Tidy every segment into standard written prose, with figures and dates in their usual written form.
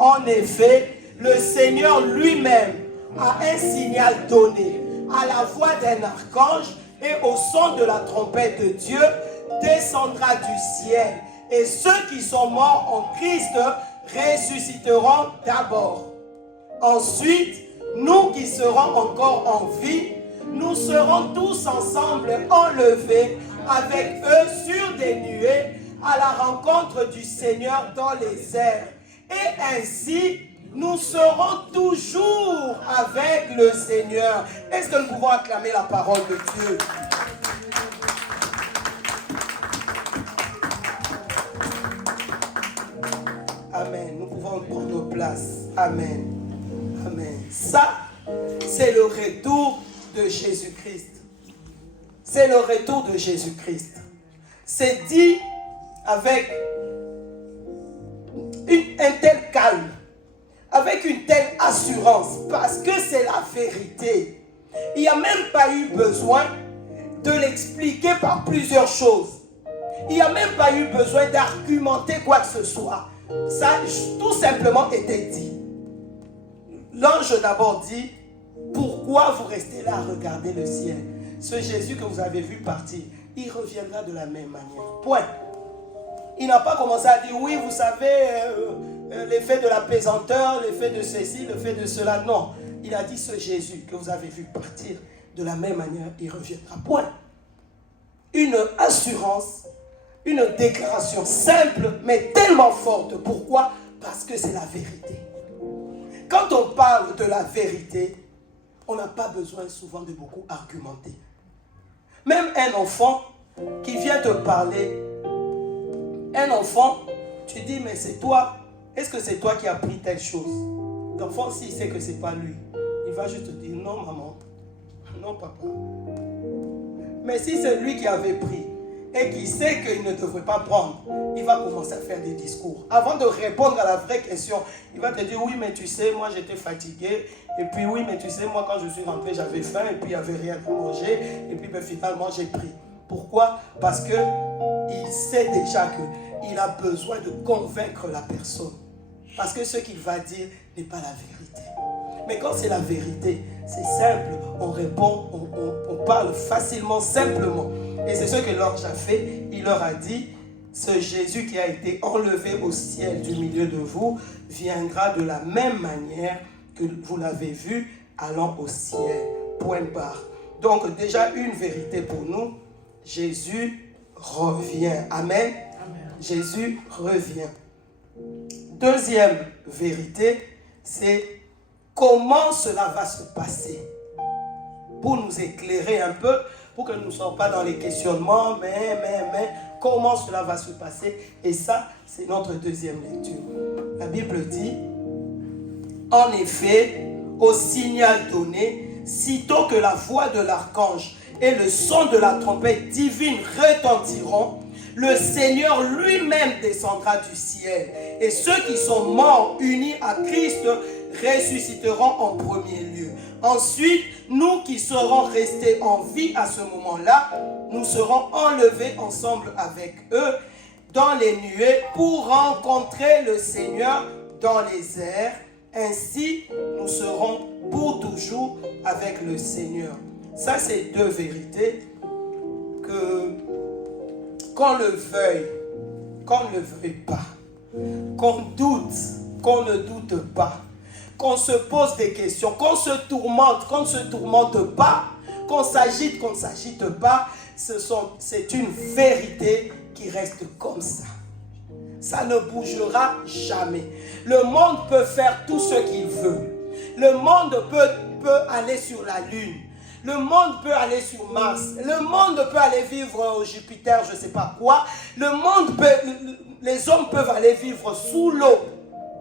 En effet, le Seigneur lui-même a un signal donné à la voix d'un archange et au son de la trompette de Dieu descendra du ciel. Et ceux qui sont morts en Christ ressusciteront d'abord. Ensuite, nous qui serons encore en vie, nous serons tous ensemble enlevés avec eux sur des nuées à la rencontre du Seigneur dans les airs. Et ainsi, nous serons toujours avec le Seigneur. Est-ce que nous pouvons acclamer la parole de Dieu? Amen. Nous pouvons prendre nos places. Amen. Amen. Ça, c'est le retour de Jésus-Christ. C'est le retour de Jésus-Christ. C'est dit avec un tel calme, avec une telle assurance, parce que c'est la vérité. Il n'y a même pas eu besoin de l'expliquer par plusieurs choses. Il n'y a même pas eu besoin d'argumenter quoi que ce soit. Ça a tout simplement été dit. L'ange d'abord dit, pourquoi vous restez là à regarder le ciel? Ce Jésus que vous avez vu partir, il reviendra de la même manière. Point. Il n'a pas commencé à dire, oui, vous savez, l'effet de la pesanteur, l'effet de ceci, l'effet de cela. Non. Il a dit, ce Jésus que vous avez vu partir, de la même manière, il reviendra. Point. Une assurance, une déclaration simple, mais tellement forte. Pourquoi? Parce que c'est la vérité. Quand on parle de la vérité, on n'a pas besoin souvent de beaucoup argumenter. Même un enfant qui vient te parler, un enfant, tu dis, mais c'est toi, est-ce que c'est toi qui as pris telle chose? L'enfant, s'il sait que ce n'est pas lui, il va juste te dire, non maman, non papa. Mais si c'est lui qui avait pris et qui sait qu'il ne devrait pas prendre, il va commencer à faire des discours. Avant de répondre à la vraie question, il va te dire, oui mais tu sais, moi j'étais fatigué, et puis oui mais tu sais, moi quand je suis rentré j'avais faim, et puis il n'y avait rien à manger, et puis ben, finalement j'ai pris. Pourquoi? Parce qu'il sait déjà qu'il a besoin de convaincre la personne. Parce que ce qu'il va dire n'est pas la vérité. Mais quand c'est la vérité, c'est simple, on répond, on parle facilement, simplement. Et c'est ce que l'ange a fait. Il leur a dit, ce Jésus qui a été enlevé au ciel du milieu de vous viendra de la même manière que vous l'avez vu allant au ciel. Point barre. Donc déjà une vérité pour nous, Jésus revient. Amen. Amen. Jésus revient. Deuxième vérité, c'est comment cela va se passer. Pour nous éclairer un peu, pour que nous ne soyons pas dans les questionnements, mais, comment cela va se passer. Et ça, c'est notre deuxième lecture. La Bible dit, en effet, au signal donné, sitôt que la voix de l'archange et le son de la trompette divine retentiront, le Seigneur lui-même descendra du ciel. Et ceux qui sont morts unis à Christ ressusciteront en premier lieu. Ensuite, nous qui serons restés en vie à ce moment-là, nous serons enlevés ensemble avec eux dans les nuées pour rencontrer le Seigneur dans les airs. Ainsi, nous serons pour toujours avec le Seigneur. Ça, c'est deux vérités que, qu'on le veuille, qu'on ne le veuille pas, qu'on doute, qu'on ne doute pas, qu'on se pose des questions, qu'on se tourmente, qu'on ne se tourmente pas, qu'on s'agite, qu'on ne s'agite pas, c'est une vérité qui reste comme ça. Ça ne bougera jamais. Le monde peut faire tout ce qu'il veut. Le monde peut aller sur la Lune. Le monde peut aller sur Mars. Le monde peut aller vivre au Jupiter, je ne sais pas quoi. Les hommes peuvent aller vivre sous l'eau.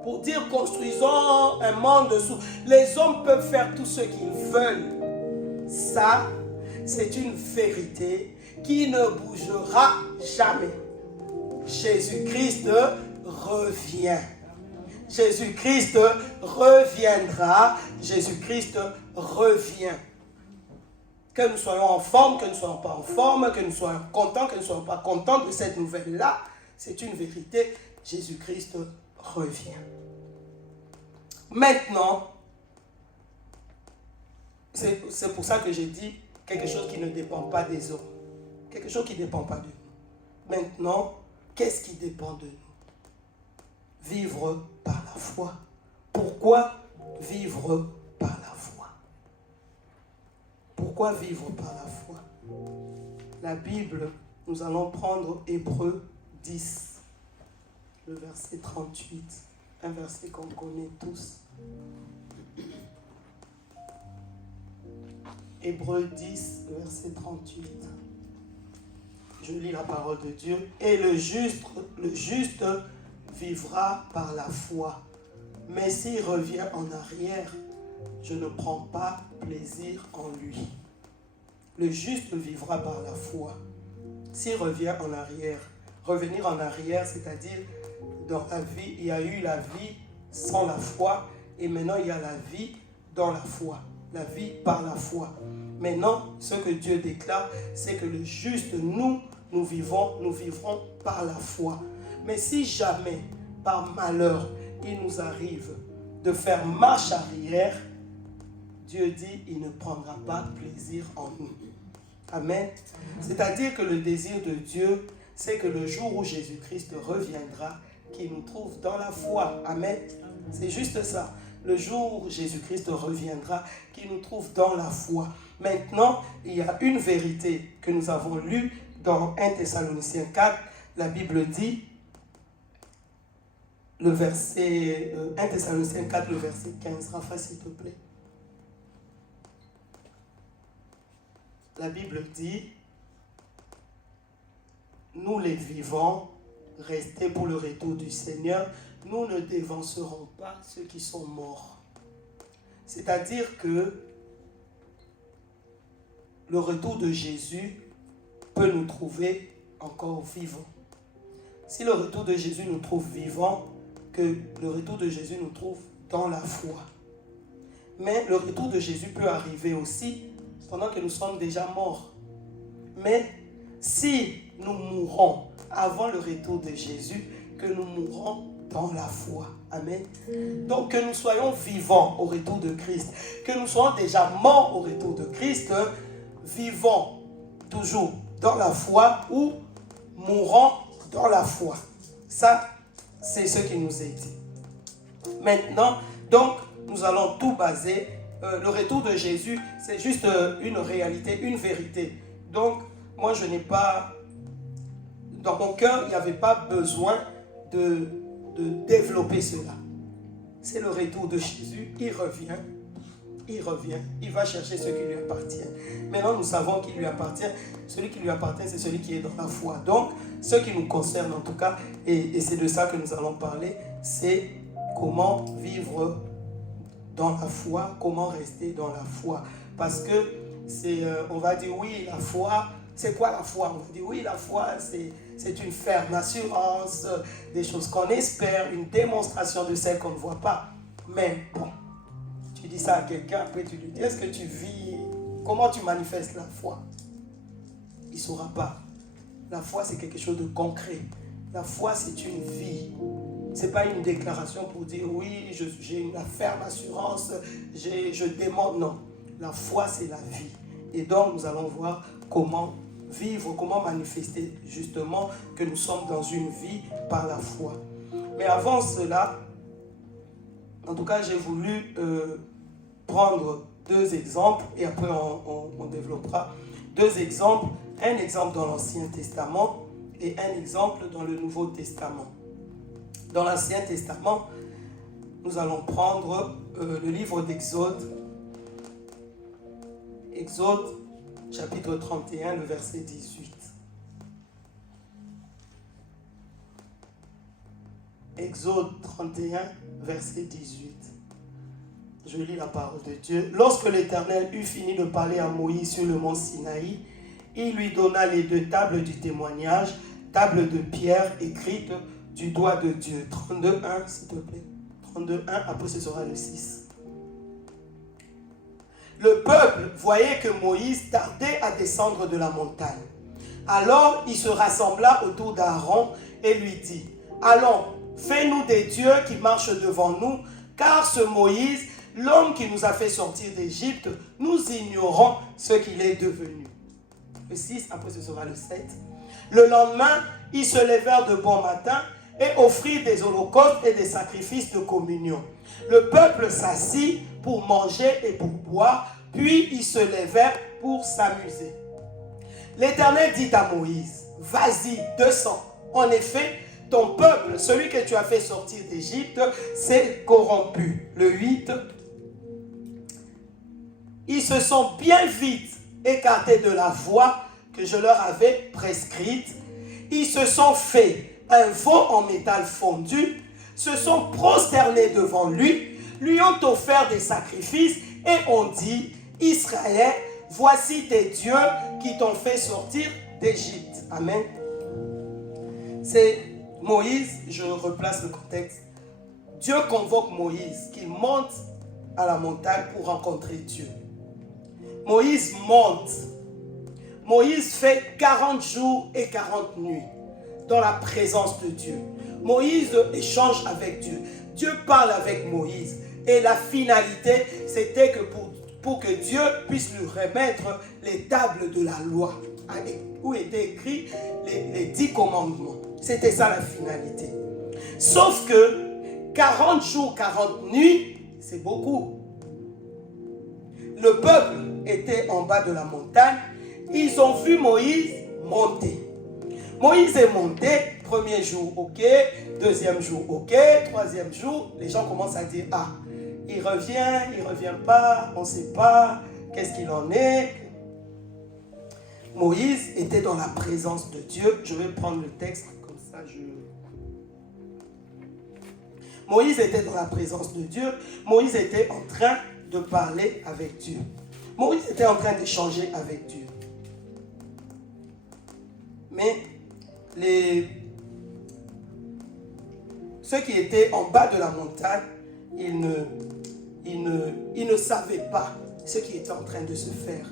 Pour dire construisons un monde sous. Les hommes peuvent faire tout ce qu'ils veulent. Ça, c'est une vérité qui ne bougera jamais. Jésus-Christ revient. Jésus-Christ reviendra. Jésus-Christ revient. Que nous soyons en forme, que nous ne soyons pas en forme, que nous soyons contents, que nous ne soyons pas contents de cette nouvelle-là, c'est une vérité. Jésus-Christ revient. Maintenant, c'est pour ça que j'ai dit quelque chose qui ne dépend pas des hommes. Quelque chose qui ne dépend pas de nous. Maintenant, qu'est-ce qui dépend de nous? Vivre par la foi. Pourquoi vivre par la foi? Pourquoi vivre par la foi? La Bible, nous allons prendre Hébreux 10, le verset 38, un verset qu'on connaît tous. Hébreux 10, verset 38. Je lis la parole de Dieu. Et le juste vivra par la foi. Mais s'il revient en arrière, je ne prends pas plaisir en lui. Le juste vivra par la foi. S'il revient en arrière, revenir en arrière, c'est-à-dire dans la vie, il y a eu la vie sans la foi et maintenant il y a la vie dans la foi. La vie par la foi. Maintenant, ce que Dieu déclare, c'est que le juste, nous vivrons par la foi. Mais si jamais, par malheur, il nous arrive de faire marche arrière, Dieu dit, il ne prendra pas plaisir en nous. Amen. C'est-à-dire que le désir de Dieu, c'est que le jour où Jésus-Christ reviendra, qu'il nous trouve dans la foi. Amen. C'est juste ça. Le jour où Jésus-Christ reviendra, qu'il nous trouve dans la foi. Maintenant, il y a une vérité que nous avons lue dans 1 Thessaloniciens 4. La Bible dit, le verset 1 Thessaloniciens 4, le verset 15. Rafa, s'il te plaît. La Bible dit, nous les vivants, restés pour le retour du Seigneur, nous ne dévancerons pas ceux qui sont morts. C'est-à-dire que le retour de Jésus peut nous trouver encore vivants. Si le retour de Jésus nous trouve vivants, que le retour de Jésus nous trouve dans la foi. Mais le retour de Jésus peut arriver aussi pendant que nous sommes déjà morts. Mais si nous mourons avant le retour de Jésus, que nous mourrons dans la foi. Amen. Donc que nous soyons vivants au retour de Christ, que nous soyons déjà morts au retour de Christ, vivons toujours dans la foi ou mourons dans la foi. Ça, c'est ce qui nous est dit. Maintenant, donc, nous allons tout baser. Le retour de Jésus, c'est juste une réalité, une vérité. Donc, moi, je n'ai pas... Dans mon cœur, il n'y avait pas besoin de développer cela. C'est le retour de Jésus. Il revient. Il va chercher ce qui lui appartient. Maintenant, nous savons qu'il lui appartient. Celui qui lui appartient, c'est celui qui est dans la foi. Donc, ce qui nous concerne en tout cas, et c'est de ça que nous allons parler, c'est comment vivre dans la foi, comment rester dans la foi. Parce que on va dire oui, la foi, c'est quoi la foi? On va dire oui, la foi, c'est une ferme assurance, des choses qu'on espère, une démonstration de celles qu'on ne voit pas. Mais bon, tu dis ça à quelqu'un, après tu lui dis, est-ce que tu vis, comment tu manifestes la foi? Il ne saura pas. La foi, c'est quelque chose de concret. La foi, c'est une vie. Ce n'est pas une déclaration pour dire, oui, j'ai une ferme assurance, je demande. Non, la foi, c'est la vie. Et donc, nous allons voir comment vivre, comment manifester justement que nous sommes dans une vie par la foi. Mais avant cela, en tout cas, j'ai voulu prendre deux exemples et après on développera deux exemples. Un exemple dans l'Ancien Testament et un exemple dans le Nouveau Testament. Dans l'Ancien Testament, nous allons prendre le livre d'Exode. Exode, chapitre 31, le verset 18. Exode 31, verset 18. Je lis la parole de Dieu. Lorsque l'Éternel eut fini de parler à Moïse sur le mont Sinaï, il lui donna les deux tables du témoignage, tables de pierre écrites du doigt de Dieu. 32.1, s'il te plaît. 32.1, après ce sera le 6. Le peuple voyait que Moïse tardait à descendre de la montagne. Alors il se rassembla autour d'Aaron et lui dit, allons, fais-nous des dieux qui marchent devant nous, Car ce Moïse, l'homme qui nous a fait sortir d'Égypte, nous ignorons ce qu'il est devenu. Le 6, après ce sera le 7. Le lendemain, ils se levèrent de bon matin et offrirent des holocaustes et des sacrifices de communion. Le peuple s'assit pour manger et pour boire, puis ils se levèrent pour s'amuser. L'Éternel dit à Moïse, vas-y, descends. En effet, ton peuple, celui que tu as fait sortir d'Égypte, s'est corrompu. Le 8. Ils se sont bien vite écartés de la voie que je leur avais prescrite. Ils se sont fait un veau en métal fondu, se sont prosternés devant lui, lui ont offert des sacrifices et ont dit, Israël, voici tes dieux qui t'ont fait sortir d'Égypte. Amen. C'est Moïse, je replace le contexte. Dieu convoque Moïse qui monte à la montagne pour rencontrer Dieu. Moïse monte. Moïse fait 40 jours et 40 nuits dans la présence de Dieu. Moïse échange avec Dieu. Dieu parle avec Moïse. Et la finalité, c'était que pour que Dieu puisse lui remettre les tables de la loi, où étaient écrits les 10 commandements. C'était ça la finalité. Sauf que 40 jours, 40 nuits, c'est beaucoup. Le peuple était en bas de la montagne. Ils ont vu Moïse monter. Moïse est monté, premier jour, ok, deuxième jour, ok, troisième jour, les gens commencent à dire, ah, il revient pas, on ne sait pas, qu'est-ce qu'il en est. Moïse était dans la présence de Dieu. Je vais prendre le texte, comme ça Moïse était dans la présence de Dieu. Moïse était en train de parler avec Dieu. Moïse était en train d'échanger avec Dieu. Mais ceux qui étaient en bas de la montagne, ils ne savaient pas ce qui était en train de se faire.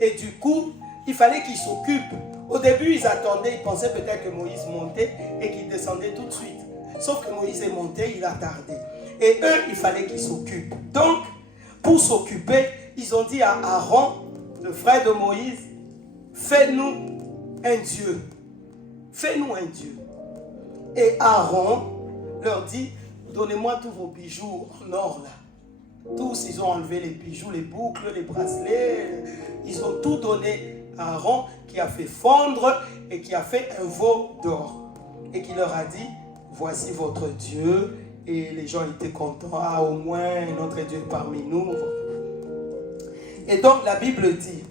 Et du coup, il fallait qu'ils s'occupent. Au début, ils attendaient, ils pensaient peut-être que Moïse montait et qu'il descendait tout de suite. Sauf que Moïse est monté, il a tardé. Et eux, il fallait qu'ils s'occupent. Donc, pour s'occuper, ils ont dit à Aaron, le frère de Moïse, fais-nous un Dieu. Fais-nous un Dieu. Et Aaron leur dit, donnez-moi tous vos bijoux en or là. Tous, ils ont enlevé les bijoux, les boucles, les bracelets. Ils ont tout donné à Aaron qui a fait fondre et qui a fait un veau d'or. Et qui leur a dit, voici votre Dieu. Et les gens étaient contents. Ah, au moins notre Dieu parmi nous. Et donc la Bible dit,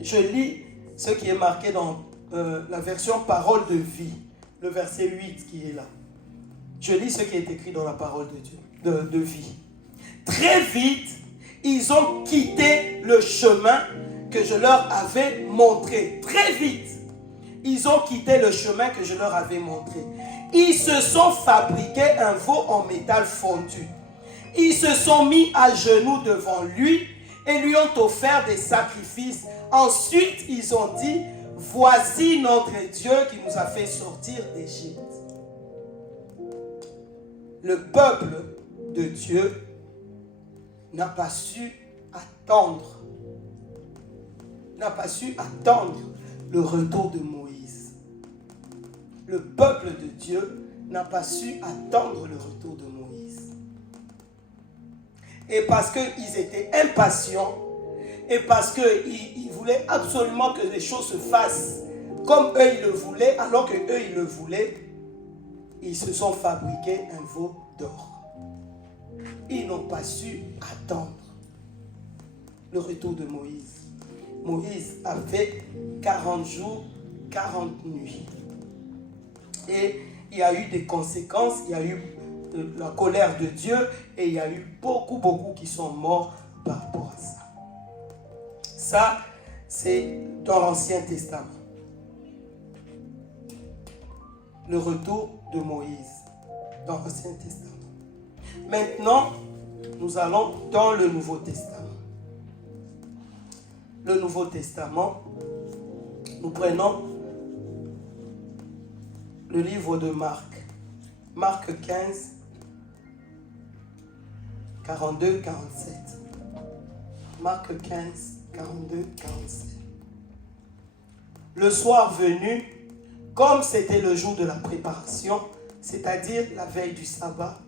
je lis ce qui est marqué dans la version parole de vie, le verset 8 qui est là. Je lis ce qui est écrit dans la parole de Dieu, de vie. Très vite, ils ont quitté le chemin que je leur avais montré. Très vite, ils ont quitté le chemin que je leur avais montré. Ils se sont fabriqués un veau en métal fondu. Ils se sont mis à genoux devant lui et lui ont offert des sacrifices. Ensuite, ils ont dit, voici notre Dieu qui nous a fait sortir d'Égypte. Le peuple de Dieu n'a pas su attendre. N'a pas su attendre le retour de Moïse. Le peuple de Dieu n'a pas su attendre le retour de Moïse. Et parce qu'ils étaient impatients, et parce qu'ils voulaient absolument que les choses se fassent comme eux ils le voulaient, alors que eux ils le voulaient, ils se sont fabriqués un veau d'or. Ils n'ont pas su attendre le retour de Moïse. Moïse a fait 40 jours, 40 nuits. Et il y a eu des conséquences, il y a eu la colère de Dieu et il y a eu beaucoup qui sont morts par rapport à ça. Ça, c'est dans l'Ancien Testament. Le retour de Moïse dans l'Ancien Testament. Maintenant, nous allons dans le Nouveau Testament. Le Nouveau Testament, nous prenons le livre de Marc. Marc 15, 42, 47. Marc 15, 42, 47. Le soir venu, comme c'était le jour de la préparation, c'est-à-dire la veille du sabbat,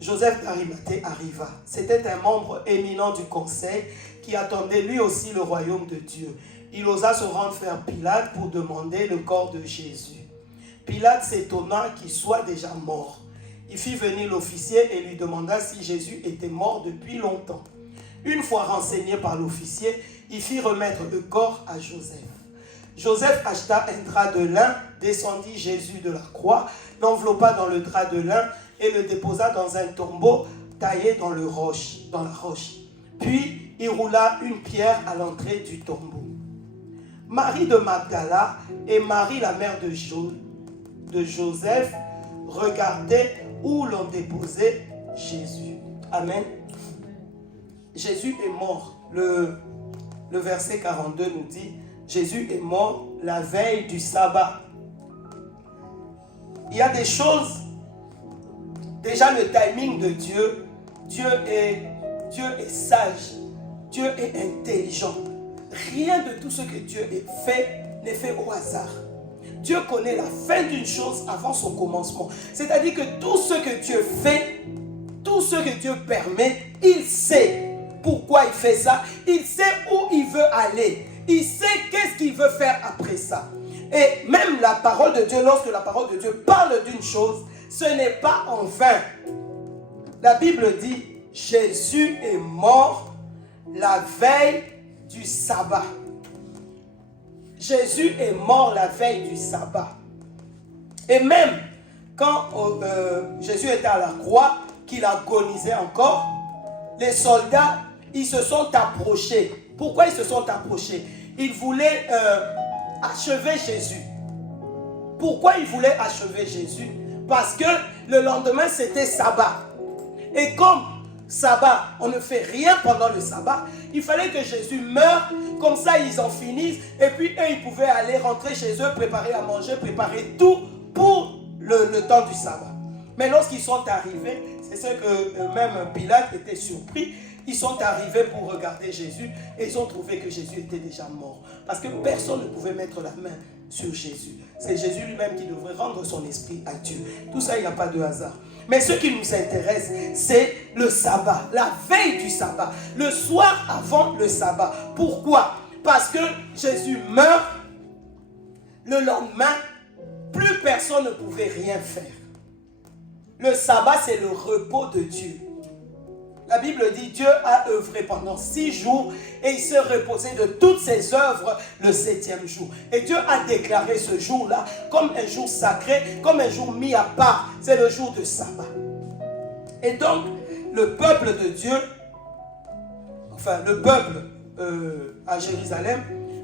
Joseph d'Arimathée arriva. C'était un membre éminent du conseil qui attendait lui aussi le royaume de Dieu. Il osa se rendre vers Pilate pour demander le corps de Jésus. Pilate s'étonna qu'il soit déjà mort. Il fit venir l'officier et lui demanda si Jésus était mort depuis longtemps. Une fois renseigné par l'officier, il fit remettre le corps à Joseph. Joseph acheta un drap de lin, descendit Jésus de la croix, l'enveloppa dans le drap de lin et le déposa dans un tombeau taillé dans la roche. Puis il roula une pierre à l'entrée du tombeau. Marie de Magdala et Marie, la mère de Joseph, regardaient où l'on déposait Jésus. Amen. Jésus est mort. Le verset 42 nous dit, Jésus est mort la veille du sabbat. Il y a des choses, déjà le timing de Dieu, Dieu est sage, Dieu est intelligent. Rien de tout ce que Dieu fait n'est fait au hasard. Dieu connaît la fin d'une chose avant son commencement. C'est-à-dire que tout ce que Dieu fait, tout ce que Dieu permet, il sait pourquoi il fait ça. Il sait où il veut aller. Il sait qu'est-ce qu'il veut faire après ça. Et même la parole de Dieu, lorsque la parole de Dieu parle d'une chose, ce n'est pas en vain. La Bible dit, Jésus est mort la veille du sabbat. Jésus est mort la veille du sabbat. Et même quand Jésus était à la croix, qu'il agonisait encore, les soldats, ils se sont approchés. Pourquoi ils se sont approchés? Ils voulaient achever Jésus. Pourquoi ils voulaient achever Jésus? Parce que le lendemain, c'était sabbat. Et comme sabbat, on ne fait rien pendant le sabbat, il fallait que Jésus meure, comme ça ils en finissent, et puis eux, ils pouvaient aller rentrer chez eux, préparer à manger, préparer tout pour le temps du sabbat. Mais lorsqu'ils sont arrivés, c'est ce que même Pilate était surpris, ils sont arrivés pour regarder Jésus et ils ont trouvé que Jésus était déjà mort. Parce que personne ne pouvait mettre la main sur Jésus. C'est Jésus lui-même qui devrait rendre son esprit à Dieu. Tout ça, il n'y a pas de hasard. Mais ce qui nous intéresse, c'est le sabbat, la veille du sabbat, le soir avant le sabbat. Pourquoi? Parce que Jésus meurt, le lendemain, plus personne ne pouvait rien faire. Le sabbat, c'est le repos de Dieu. La Bible dit, Dieu a œuvré pendant 6 jours et il s'est reposé de toutes ses œuvres le 7e jour. Et Dieu a déclaré ce jour-là comme un jour sacré, comme un jour mis à part. C'est le jour de sabbat. Et donc, le peuple de Dieu, enfin le peuple à Jérusalem,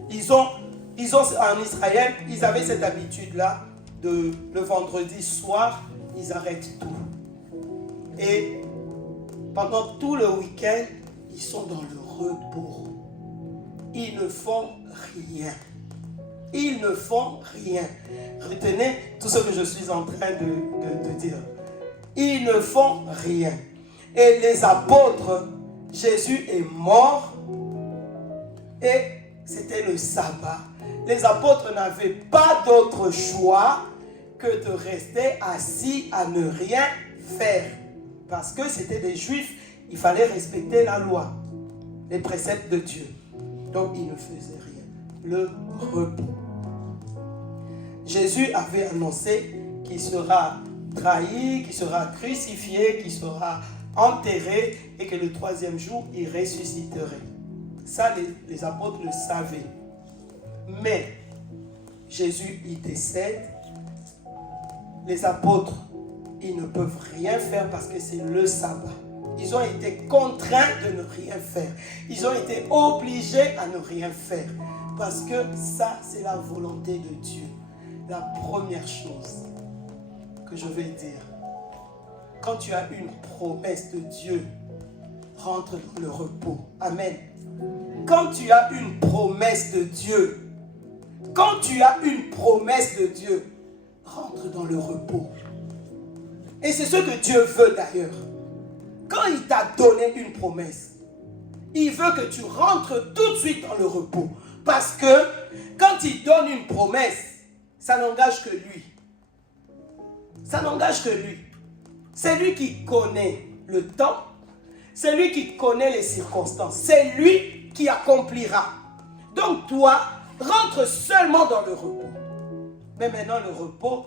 ils ont en Israël, ils avaient cette habitude-là de le vendredi soir, ils arrêtent tout. Et pendant tout le week-end, ils sont dans le repos. Ils ne font rien. Ils ne font rien. Retenez tout ce que je suis en train de dire. Ils ne font rien. Et les apôtres, Jésus est mort et c'était le sabbat. Les apôtres n'avaient pas d'autre choix que de rester assis à ne rien faire. Parce que c'était des Juifs, il fallait respecter la loi, les préceptes de Dieu. Donc, ils ne faisaient rien. Le repos. Jésus avait annoncé qu'il sera trahi, qu'il sera crucifié, qu'il sera enterré et que le 3e jour, il ressusciterait. Ça, les apôtres le savaient. Mais Jésus, il décède. Les apôtres, ils ne peuvent rien faire parce que c'est le sabbat. Ils ont été contraints de ne rien faire. Ils ont été obligés à ne rien faire. Parce que ça, c'est la volonté de Dieu. La première chose que je vais dire, quand tu as une promesse de Dieu, rentre dans le repos. Amen. Quand tu as une promesse de Dieu, quand tu as une promesse de Dieu, rentre dans le repos. Et c'est ce que Dieu veut d'ailleurs. quand il t'a donné une promesse, il veut que tu rentres tout de suite dans le repos. Parce que quand il donne une promesse, ça n'engage que lui. Ça n'engage que lui. C'est lui qui connaît le temps. C'est lui qui connaît les circonstances. C'est lui qui accomplira. Donc toi, rentre seulement dans le repos. Mais maintenant, le repos,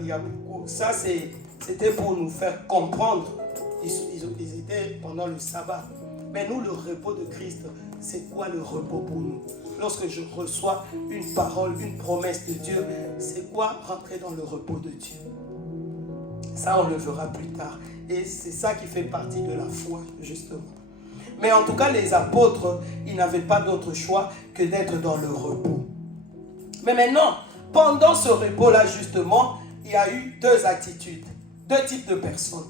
il y a beaucoup. Ça, c'était pour nous faire comprendre. Ils étaient pendant le sabbat. Mais nous, le repos de Christ, c'est quoi le repos pour nous? Lorsque je reçois une parole, une promesse de Dieu, c'est quoi rentrer dans le repos de Dieu? Ça, on le verra plus tard. Et c'est ça qui fait partie de la foi, justement. Mais en tout cas, les apôtres, ils n'avaient pas d'autre choix que d'être dans le repos. Mais maintenant, pendant ce repos-là, justement, il y a eu deux attitudes, deux types de personnes.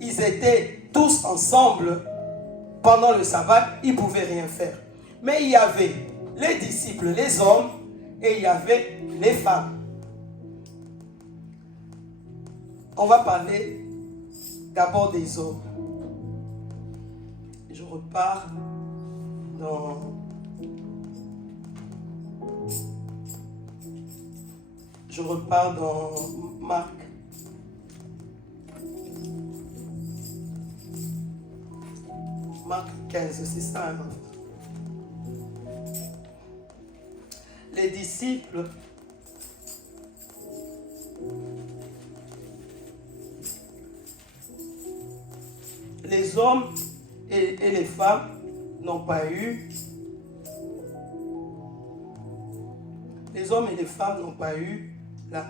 Ils étaient tous ensemble pendant le sabbat, ils ne pouvaient rien faire. Mais il y avait les disciples, les hommes, et il y avait les femmes. On va parler d'abord des hommes. Je repars dans... Marc. Marc 15, c'est ça. Hein? Les disciples les hommes et les femmes n'ont pas eu la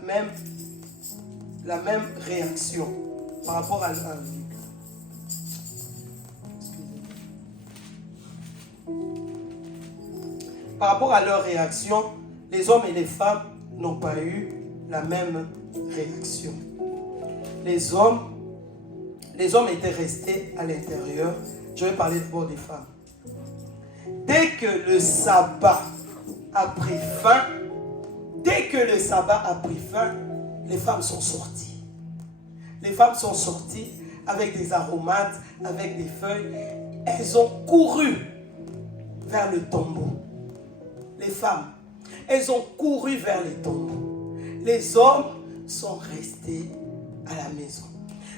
même réaction par rapport à leur vie. Par rapport à leur réaction, les hommes et les femmes n'ont pas eu la même réaction. Les hommes étaient restés à l'intérieur. Je vais parler d'abord des femmes. Dès que le sabbat a pris fin, les femmes sont sorties. Les femmes sont sorties avec des aromates, avec des feuilles. Elles ont couru vers le tombeau. Les femmes, elles ont couru vers les tombeaux. Les hommes sont restés à la maison.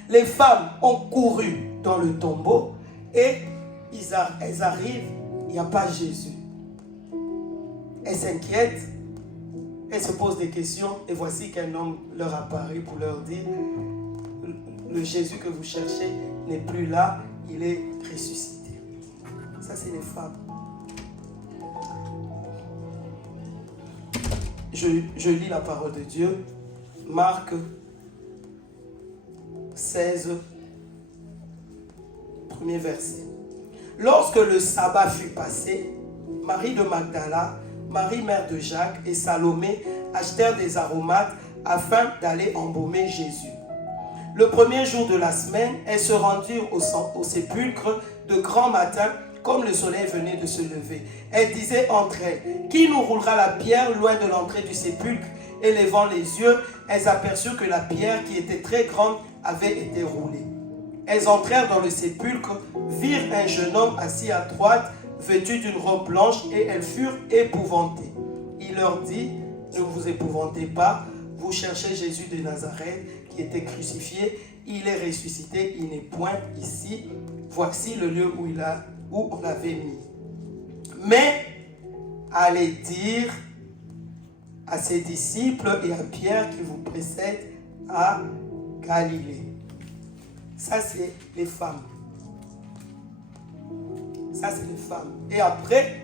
Les femmes ont couru dans le tombeau et elles arrivent, il n'y a pas Jésus. Elles s'inquiètent, elles se posent des questions et voici qu'un homme leur apparaît pour leur dire: le Jésus que vous cherchez n'est plus là, il est ressuscité. Ça, c'est les femmes. Je lis la parole de Dieu. Marc 16, premier verset. Lorsque le sabbat fut passé, Marie de Magdala, Marie mère de Jacques et Salomé achetèrent des aromates afin d'aller embaumer Jésus. Le premier jour de la semaine, elles se rendirent au sépulcre de grand matin, comme le soleil venait de se lever. Elles disaient entre elles: qui nous roulera la pierre loin de l'entrée du sépulcre? Et levant les yeux, elles aperçurent que la pierre, qui était très grande, avait été roulée. Elles entrèrent dans le sépulcre, virent un jeune homme assis à droite, vêtu d'une robe blanche, et elles furent épouvantées. Il leur dit: ne vous épouvantez pas, vous cherchez Jésus de Nazareth, qui était crucifié. Il est ressuscité, il n'est point ici. Voici le lieu où on l'avait mis. Mais allez dire à ses disciples et à Pierre qui vous précède à Galilée. Ça, c'est les femmes. Ça, c'est les femmes. Et après,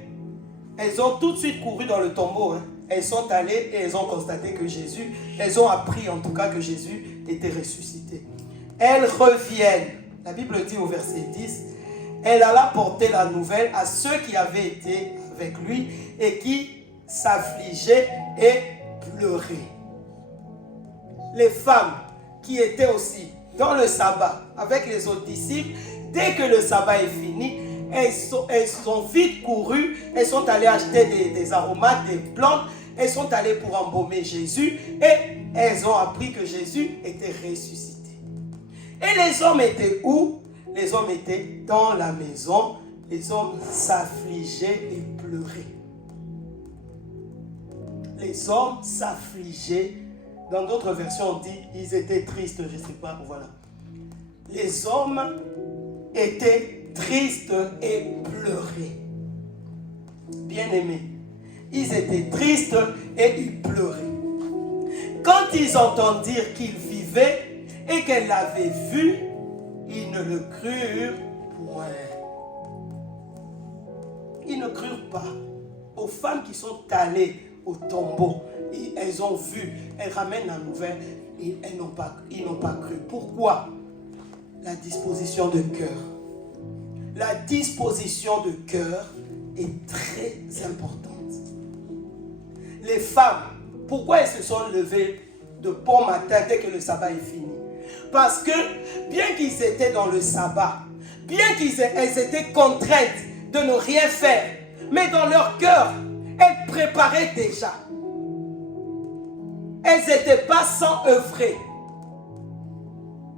elles ont tout de suite couru dans le tombeau. Elles sont allées et elles ont constaté que Jésus, elles ont appris en tout cas que Jésus était ressuscité. Elles reviennent. La Bible dit au verset 10, elle alla porter la nouvelle à ceux qui avaient été avec lui et qui s'affligeaient et pleuraient. Les femmes qui étaient aussi dans le sabbat avec les autres disciples, dès que le sabbat est fini, elles sont vite courues, elles sont allées acheter des aromates, des plantes, elles sont allées pour embaumer Jésus et elles ont appris que Jésus était ressuscité. Et les hommes étaient où? les hommes étaient dans la maison, les hommes s'affligeaient et pleuraient. Les hommes s'affligeaient. Dans d'autres versions, on dit ils étaient tristes, je ne sais pas, voilà. Les hommes étaient tristes et pleuraient. Bien-aimés, ils étaient tristes et ils pleuraient. Quand ils entendirent qu'il vivait et qu'elle l'avait vu, ils ne le crurent point. Ils ne crurent pas. Aux femmes qui sont allées au tombeau, elles ont vu, elles ramènent la nouvelle et ils n'ont pas cru. Pourquoi? La disposition de cœur. La disposition de cœur est très importante. Les femmes, pourquoi elles se sont levées de bon matin dès que le sabbat est fini? Parce que bien qu'ils étaient dans le sabbat, bien qu'elles étaient contraintes de ne rien faire, mais dans leur cœur, elles préparaient déjà. Elles n'étaient pas sans œuvrer.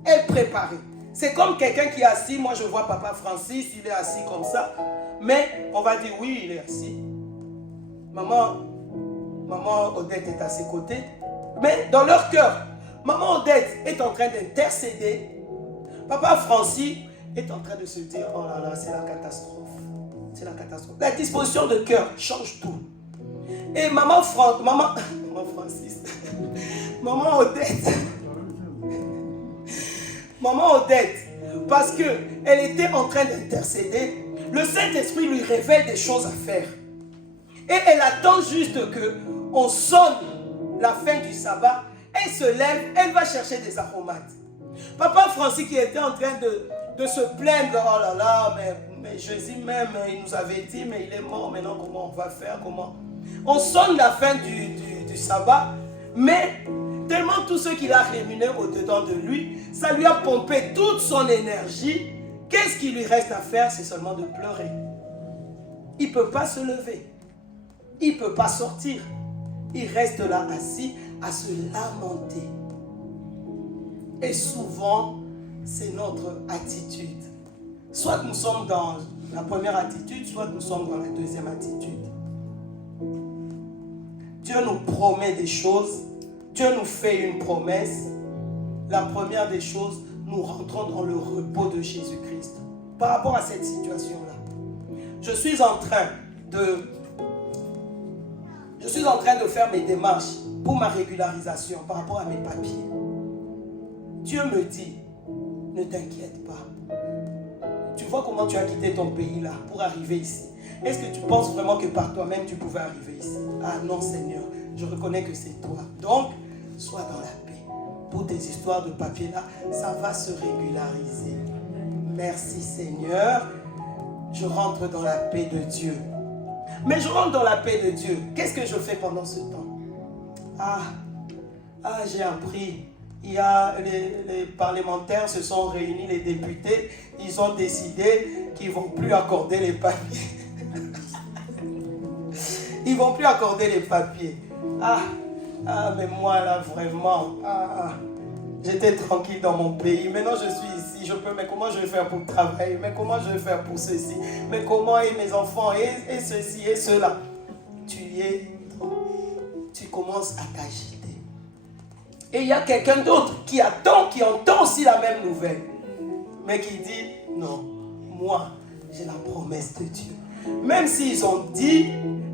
Elles préparaient. C'est comme quelqu'un qui est assis. Moi, je vois Papa Francis, il est assis comme ça. Mais on va dire, oui, il est assis. Maman Odette est à ses côtés. Mais dans leur cœur, Maman Odette est en train d'intercéder. Papa Francis est en train de se dire, oh là là, c'est la catastrophe. C'est la catastrophe. La disposition de cœur change tout. Et Maman Francis, Maman Odette, parce qu'elle était en train d'intercéder, le Saint-Esprit lui révèle des choses à faire. Et elle attend juste qu'on sonne la fin du sabbat, elle se lève, elle va chercher des aromates. Papa Francis qui était en train de se plaindre, oh là là, mais Jésus même, il nous avait dit, mais il est mort, maintenant comment on va faire, comment? On sonne la fin du sabbat, mais tellement tout ce qu'il a réuni au-dedans de lui, ça lui a pompé toute son énergie. Qu'est-ce qu'il lui reste à faire? C'est seulement de pleurer. Il ne peut pas se lever. Il ne peut pas sortir. Il reste là assis à se lamenter. Et souvent, c'est notre attitude. Soit nous sommes dans la première attitude, soit nous sommes dans la deuxième attitude. Dieu nous promet des choses. Dieu nous fait une promesse. La première des choses, nous rentrons dans le repos de Jésus-Christ. Par rapport à cette situation-là, je suis en train de faire mes démarches pour ma régularisation par rapport à mes papiers. Dieu me dit, ne t'inquiète pas. Tu vois comment tu as quitté ton pays là pour arriver ici. Est-ce que tu penses vraiment que par toi-même tu pouvais arriver ici? Ah non Seigneur, je reconnais que c'est toi. Donc, sois dans la paix. Pour tes histoires de papier là, ça va se régulariser. Merci Seigneur. Je rentre dans la paix de Dieu. Mais je rentre dans la paix de Dieu. Qu'est-ce que je fais pendant ce temps? J'ai appris. Il y a les parlementaires se sont réunis, les députés, ils ont décidé qu'ils ne vont plus accorder les papiers. Ils ne vont plus accorder les papiers. Mais moi là vraiment, j'étais tranquille dans mon pays. Maintenant je suis ici, mais comment je vais faire pour travailler? Mais comment je vais faire pour ceci? Mais comment et mes enfants et ceci et cela? Tu commences à t'agiter. Et il y a quelqu'un d'autre qui entend aussi la même nouvelle. Mais qui dit, non, moi, j'ai la promesse de Dieu. Même s'ils ont dit,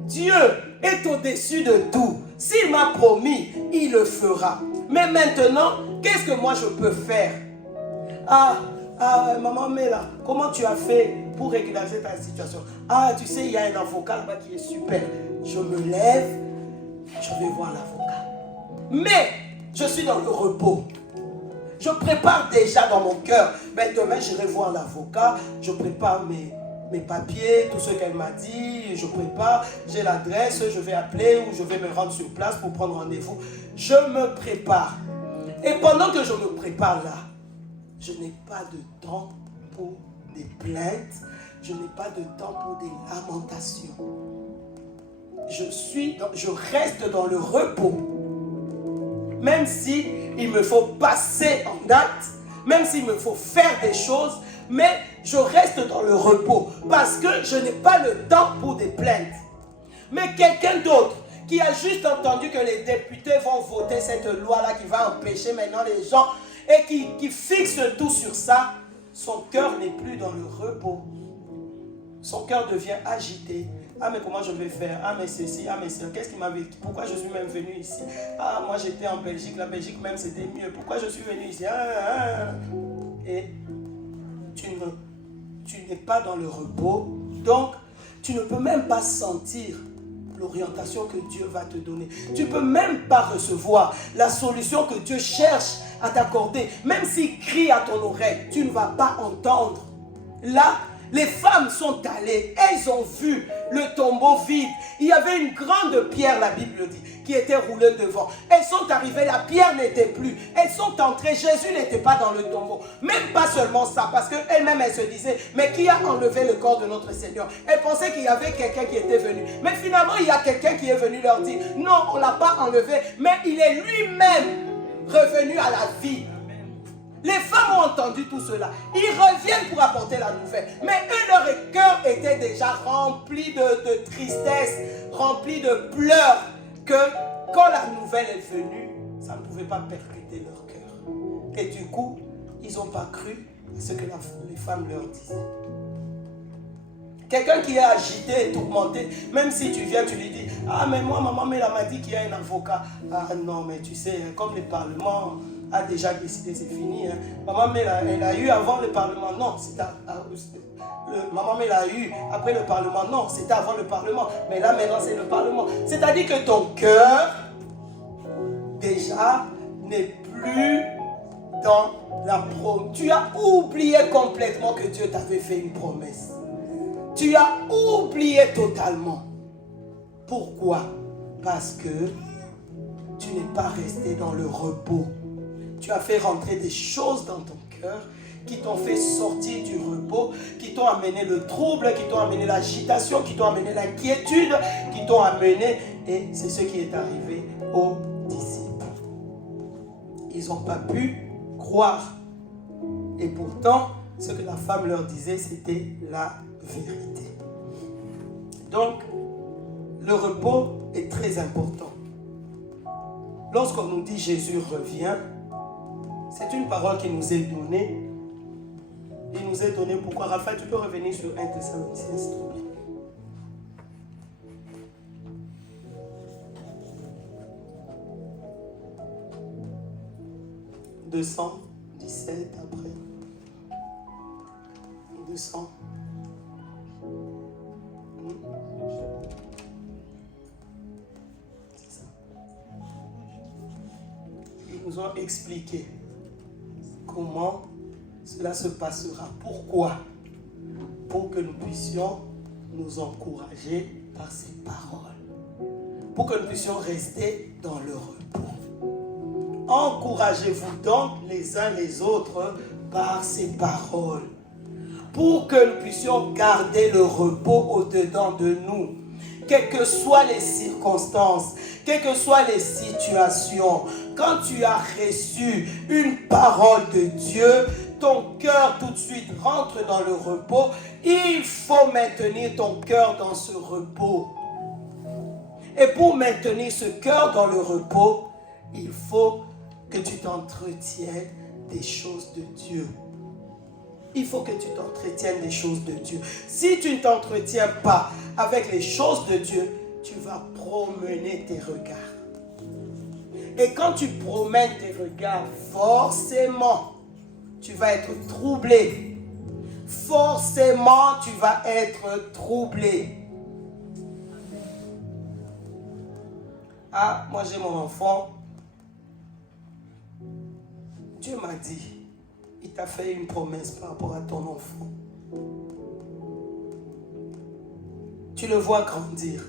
Dieu est au-dessus de tout. S'il m'a promis, il le fera. Mais maintenant, qu'est-ce que moi je peux faire? Maman Mela, comment tu as fait pour régulariser ta situation? Tu sais, il y a un avocat là-bas qui est super. Je me lève, je vais voir l'avocat. Mais, je suis dans le repos. Je prépare déjà dans mon cœur. Mais demain, j'irai voir l'avocat. Je prépare mes papiers, tout ce qu'elle m'a dit. Je prépare. J'ai l'adresse. Je vais appeler ou je vais me rendre sur place pour prendre rendez-vous. Je me prépare. Et pendant que je me prépare là, je n'ai pas de temps pour des plaintes. Je n'ai pas de temps pour des lamentations. Je reste dans le repos. Même si il me faut passer en acte, même s'il me faut faire des choses, mais je reste dans le repos parce que je n'ai pas le temps pour des plaintes. Mais quelqu'un d'autre qui a juste entendu que les députés vont voter cette loi-là qui va empêcher maintenant les gens et qui fixe tout sur ça, son cœur n'est plus dans le repos. Son cœur devient agité. Ah, mais comment je vais faire? Ah, mais ceci, ah, mais ça. Qu'est-ce qui m'avait dit? Pourquoi je suis même venu ici? Ah, moi j'étais en Belgique. La Belgique même c'était mieux. Pourquoi je suis venu ici? Et tu n'es pas dans le repos. Donc, tu ne peux même pas sentir l'orientation que Dieu va te donner. Tu ne peux même pas recevoir la solution que Dieu cherche à t'accorder. Même s'il crie à ton oreille, tu ne vas pas entendre. Là, les femmes sont allées, elles ont vu le tombeau vide. Il y avait une grande pierre, la Bible dit, qui était roulée devant. Elles sont arrivées, la pierre n'était plus. Elles sont entrées, Jésus n'était pas dans le tombeau. Même pas seulement ça, parce qu'elles-mêmes, elles se disaient, mais qui a enlevé le corps de notre Seigneur? Elles pensaient qu'il y avait quelqu'un qui était venu. Mais finalement, il y a quelqu'un qui est venu leur dire, non, on ne l'a pas enlevé, mais il est lui-même revenu à la vie. Les femmes ont entendu tout cela. Ils reviennent pour apporter la nouvelle. Mais eux, leur cœur était déjà rempli de tristesse, rempli de pleurs, que quand la nouvelle est venue, ça ne pouvait pas percuter leur cœur. Et du coup, ils n'ont pas cru à ce que les femmes leur disaient. Quelqu'un qui est agité et tourmenté, même si tu viens, tu lui dis, ah mais moi, maman m'a dit qu'il y a un avocat. Ah non, mais tu sais, comme le Parlement a déjà décidé, c'est fini. Hein. Maman elle a eu avant le Parlement. Non, c'était maman l'a eu après le Parlement. Non, c'était avant le Parlement. Mais là, maintenant, c'est le Parlement. C'est-à-dire que ton cœur, déjà, n'est plus dans la promesse. Tu as oublié complètement que Dieu t'avait fait une promesse. Tu as oublié totalement. Pourquoi? Parce que tu n'es pas resté dans le repos. Tu as fait rentrer des choses dans ton cœur qui t'ont fait sortir du repos, qui t'ont amené le trouble, qui t'ont amené l'agitation, qui t'ont amené l'inquiétude, qui t'ont amené... Et c'est ce qui est arrivé aux disciples. Ils n'ont pas pu croire. Et pourtant, ce que la femme leur disait, c'était la vérité. Donc, le repos est très important. Lorsqu'on nous dit Jésus revient, c'est une parole qui nous est donnée. Il nous est donné pourquoi. Raphaël, tu peux revenir sur 1 Thessaloniciens, s'il te plaît. « 217 après. 200. C'est ça. Ils nous ont expliqué comment cela se passera. Pourquoi? Pour que nous puissions nous encourager par ces paroles. Pour que nous puissions rester dans le repos. Encouragez-vous donc les uns les autres par ces paroles. Pour que nous puissions garder le repos au-dedans de nous. Quelles que soient les circonstances, quelles que soient les situations, quand tu as reçu une parole de Dieu, ton cœur tout de suite rentre dans le repos. Il faut maintenir ton cœur dans ce repos. Et pour maintenir ce cœur dans le repos, il faut que tu t'entretiennes des choses de Dieu. Il faut que tu t'entretiennes des choses de Dieu. Si tu ne t'entretiens pas avec les choses de Dieu, tu vas promener tes regards. Et quand tu promènes tes regards, forcément, tu vas être troublé. Forcément, tu vas être troublé. Ah, moi j'ai mon enfant. Dieu m'a dit, il t'a fait une promesse par rapport à ton enfant. Tu le vois grandir.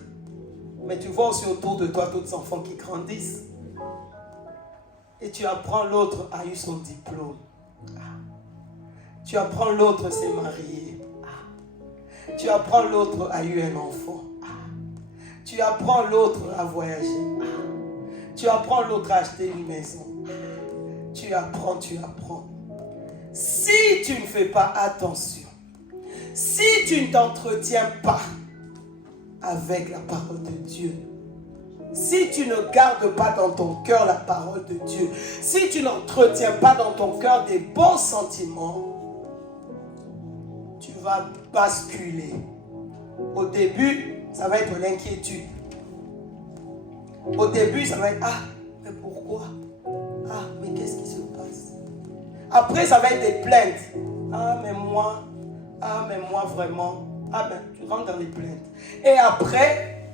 Mais tu vois aussi autour de toi d'autres enfants qui grandissent. Et tu apprends l'autre a eu son diplôme. Tu apprends l'autre s'est marié. Tu apprends l'autre a eu un enfant. Tu apprends l'autre à voyager. Tu apprends l'autre à acheter une maison. Tu apprends. Si tu ne fais pas attention, si tu ne t'entretiens pas avec la parole de Dieu, si tu ne gardes pas dans ton cœur la parole de Dieu, si tu n'entretiens pas dans ton cœur des bons sentiments, tu vas basculer. Au début, ça va être l'inquiétude. Au début, ça va être « Ah, mais pourquoi? Ah, mais qu'est-ce qui se passe ?» Après, ça va être des plaintes. « Ah, mais moi vraiment. » Ah, ben, tu rentres dans les plaintes. Et après,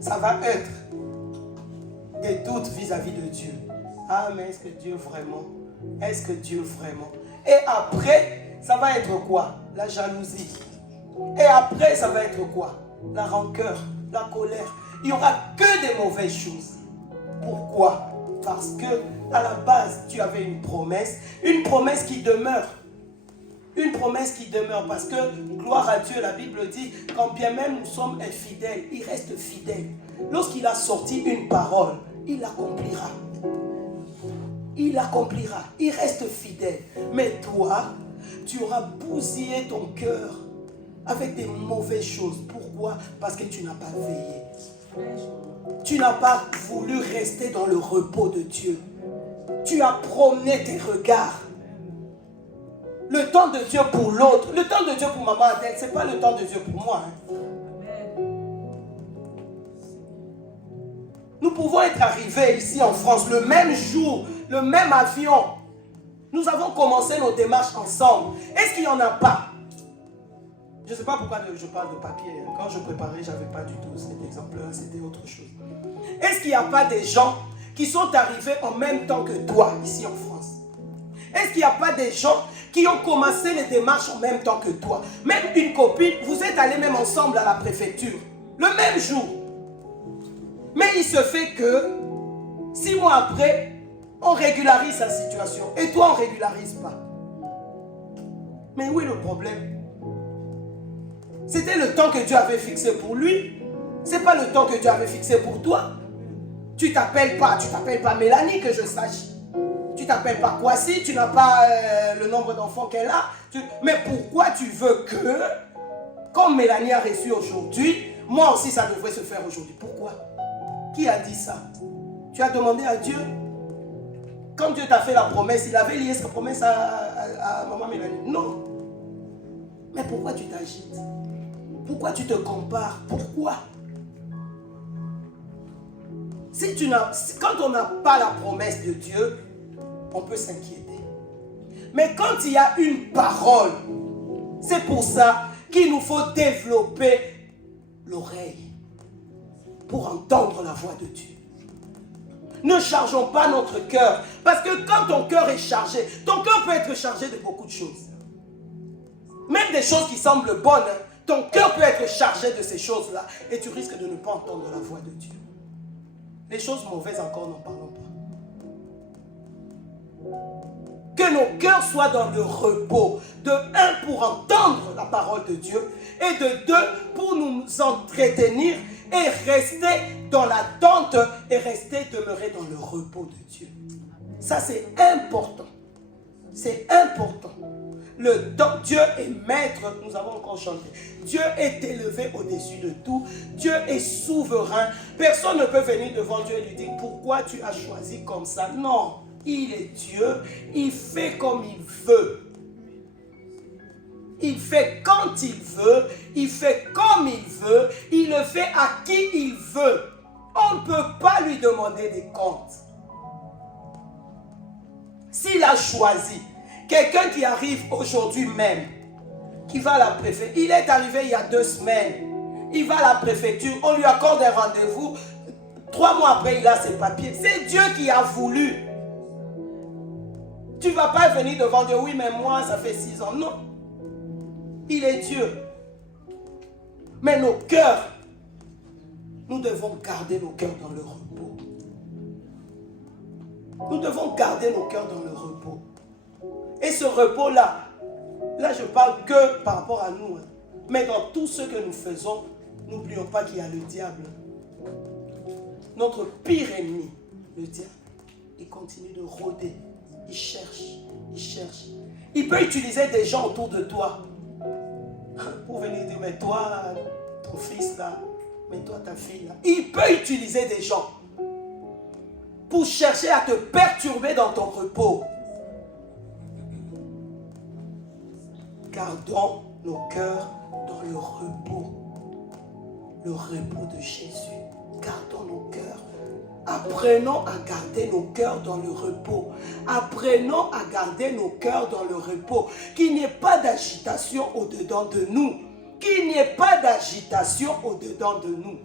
ça va être des doutes vis-à-vis de Dieu. Ah, mais est-ce que Dieu vraiment? Est-ce que Dieu vraiment? Et après, ça va être quoi? La jalousie. Et après, ça va être quoi? La rancœur, la colère. Il n'y aura que des mauvaises choses. Pourquoi? Parce que à la base, tu avais une promesse qui demeure. Une promesse qui demeure parce que, gloire à Dieu, la Bible dit, quand bien même nous sommes infidèles, il reste fidèle. Lorsqu'il a sorti une parole, il l'accomplira. Il l'accomplira. Il reste fidèle. Mais toi, tu auras bousillé ton cœur avec des mauvaises choses. Pourquoi? Parce que tu n'as pas veillé. Tu n'as pas voulu rester dans le repos de Dieu. Tu as promené tes regards. Le temps de Dieu pour l'autre, le temps de Dieu pour maman Adèle, ce n'est pas le temps de Dieu pour moi. Nous pouvons être arrivés ici en France le même jour, le même avion. Nous avons commencé nos démarches ensemble. Est-ce qu'il n'y en a pas? Je ne sais pas pourquoi je parle de papier. Quand je préparais, je n'avais pas du tout cet exemplaire, c'était autre chose. Est-ce qu'il n'y a pas des gens qui sont arrivés en même temps que toi, ici en France? Est-ce qu'il n'y a pas des gens qui ont commencé les démarches en même temps que toi? Même une copine, vous êtes allés même ensemble à la préfecture, le même jour. Mais il se fait que, 6 mois après, on régularise sa situation. Et toi, on ne régularise pas. Mais où est le problème? C'était le temps que Dieu avait fixé pour lui. Ce n'est pas le temps que Dieu avait fixé pour toi. Tu ne t'appelles pas Mélanie, que je sache. Tu ne t'appelles pas Kwasi, tu n'as pas le nombre d'enfants qu'elle a. Mais pourquoi tu veux que, comme Mélanie a reçu aujourd'hui, moi aussi ça devrait se faire aujourd'hui? Pourquoi? Qui a dit ça? Tu as demandé à Dieu? Quand Dieu t'a fait la promesse, il avait lié sa promesse à maman Mélanie? Non. Mais pourquoi tu t'agites? Pourquoi tu te compares? Pourquoi? Quand on n'a pas la promesse de Dieu, on peut s'inquiéter. Mais quand il y a une parole, c'est pour ça qu'il nous faut développer l'oreille pour entendre la voix de Dieu. Ne chargeons pas notre cœur, parce que quand ton cœur est chargé, ton cœur peut être chargé de beaucoup de choses. Même des choses qui semblent bonnes, ton cœur peut être chargé de ces choses-là et tu risques de ne pas entendre la voix de Dieu. Les choses mauvaises encore, n'en parlons pas. Que nos cœurs soient dans le repos. De 1, pour entendre la parole de Dieu. Et de 2, pour nous entretenir et rester dans l'attente et demeurer dans le repos de Dieu. Ça, c'est important. C'est important. Dieu est maître, nous avons encore chanté. Dieu est élevé au-dessus de tout. Dieu est souverain. Personne ne peut venir devant Dieu et lui dire pourquoi tu as choisi comme ça. Non, il est Dieu. Il fait comme il veut. Il fait quand il veut. Il fait comme il veut. Il le fait à qui il veut. On ne peut pas lui demander des comptes. S'il a choisi quelqu'un qui arrive aujourd'hui même, qui va à la préfecture, il est arrivé il y a 2 semaines, il va à la préfecture, on lui accorde un rendez-vous, 3 mois après il a ses papiers. C'est Dieu qui a voulu. Tu ne vas pas venir devant Dieu, oui mais moi ça fait 6 ans. Non, il est Dieu. Mais nos cœurs, nous devons garder nos cœurs dans le repos. Nous devons garder nos cœurs dans le repos. Et ce repos-là, là je parle que par rapport à nous, mais dans tout ce que nous faisons, n'oublions pas qu'il y a le diable. Notre pire ennemi, le diable, il continue de rôder, il cherche. Il peut utiliser des gens autour de toi pour venir dire, mais toi, ton fils là, mais toi, ta fille là. Il peut utiliser des gens pour chercher à te perturber dans ton repos. Gardons nos cœurs dans le repos de Jésus. Gardons nos cœurs. Apprenons à garder nos cœurs dans le repos. Apprenons à garder nos cœurs dans le repos. Qu'il n'y ait pas d'agitation au-dedans de nous. Qu'il n'y ait pas d'agitation au-dedans de nous.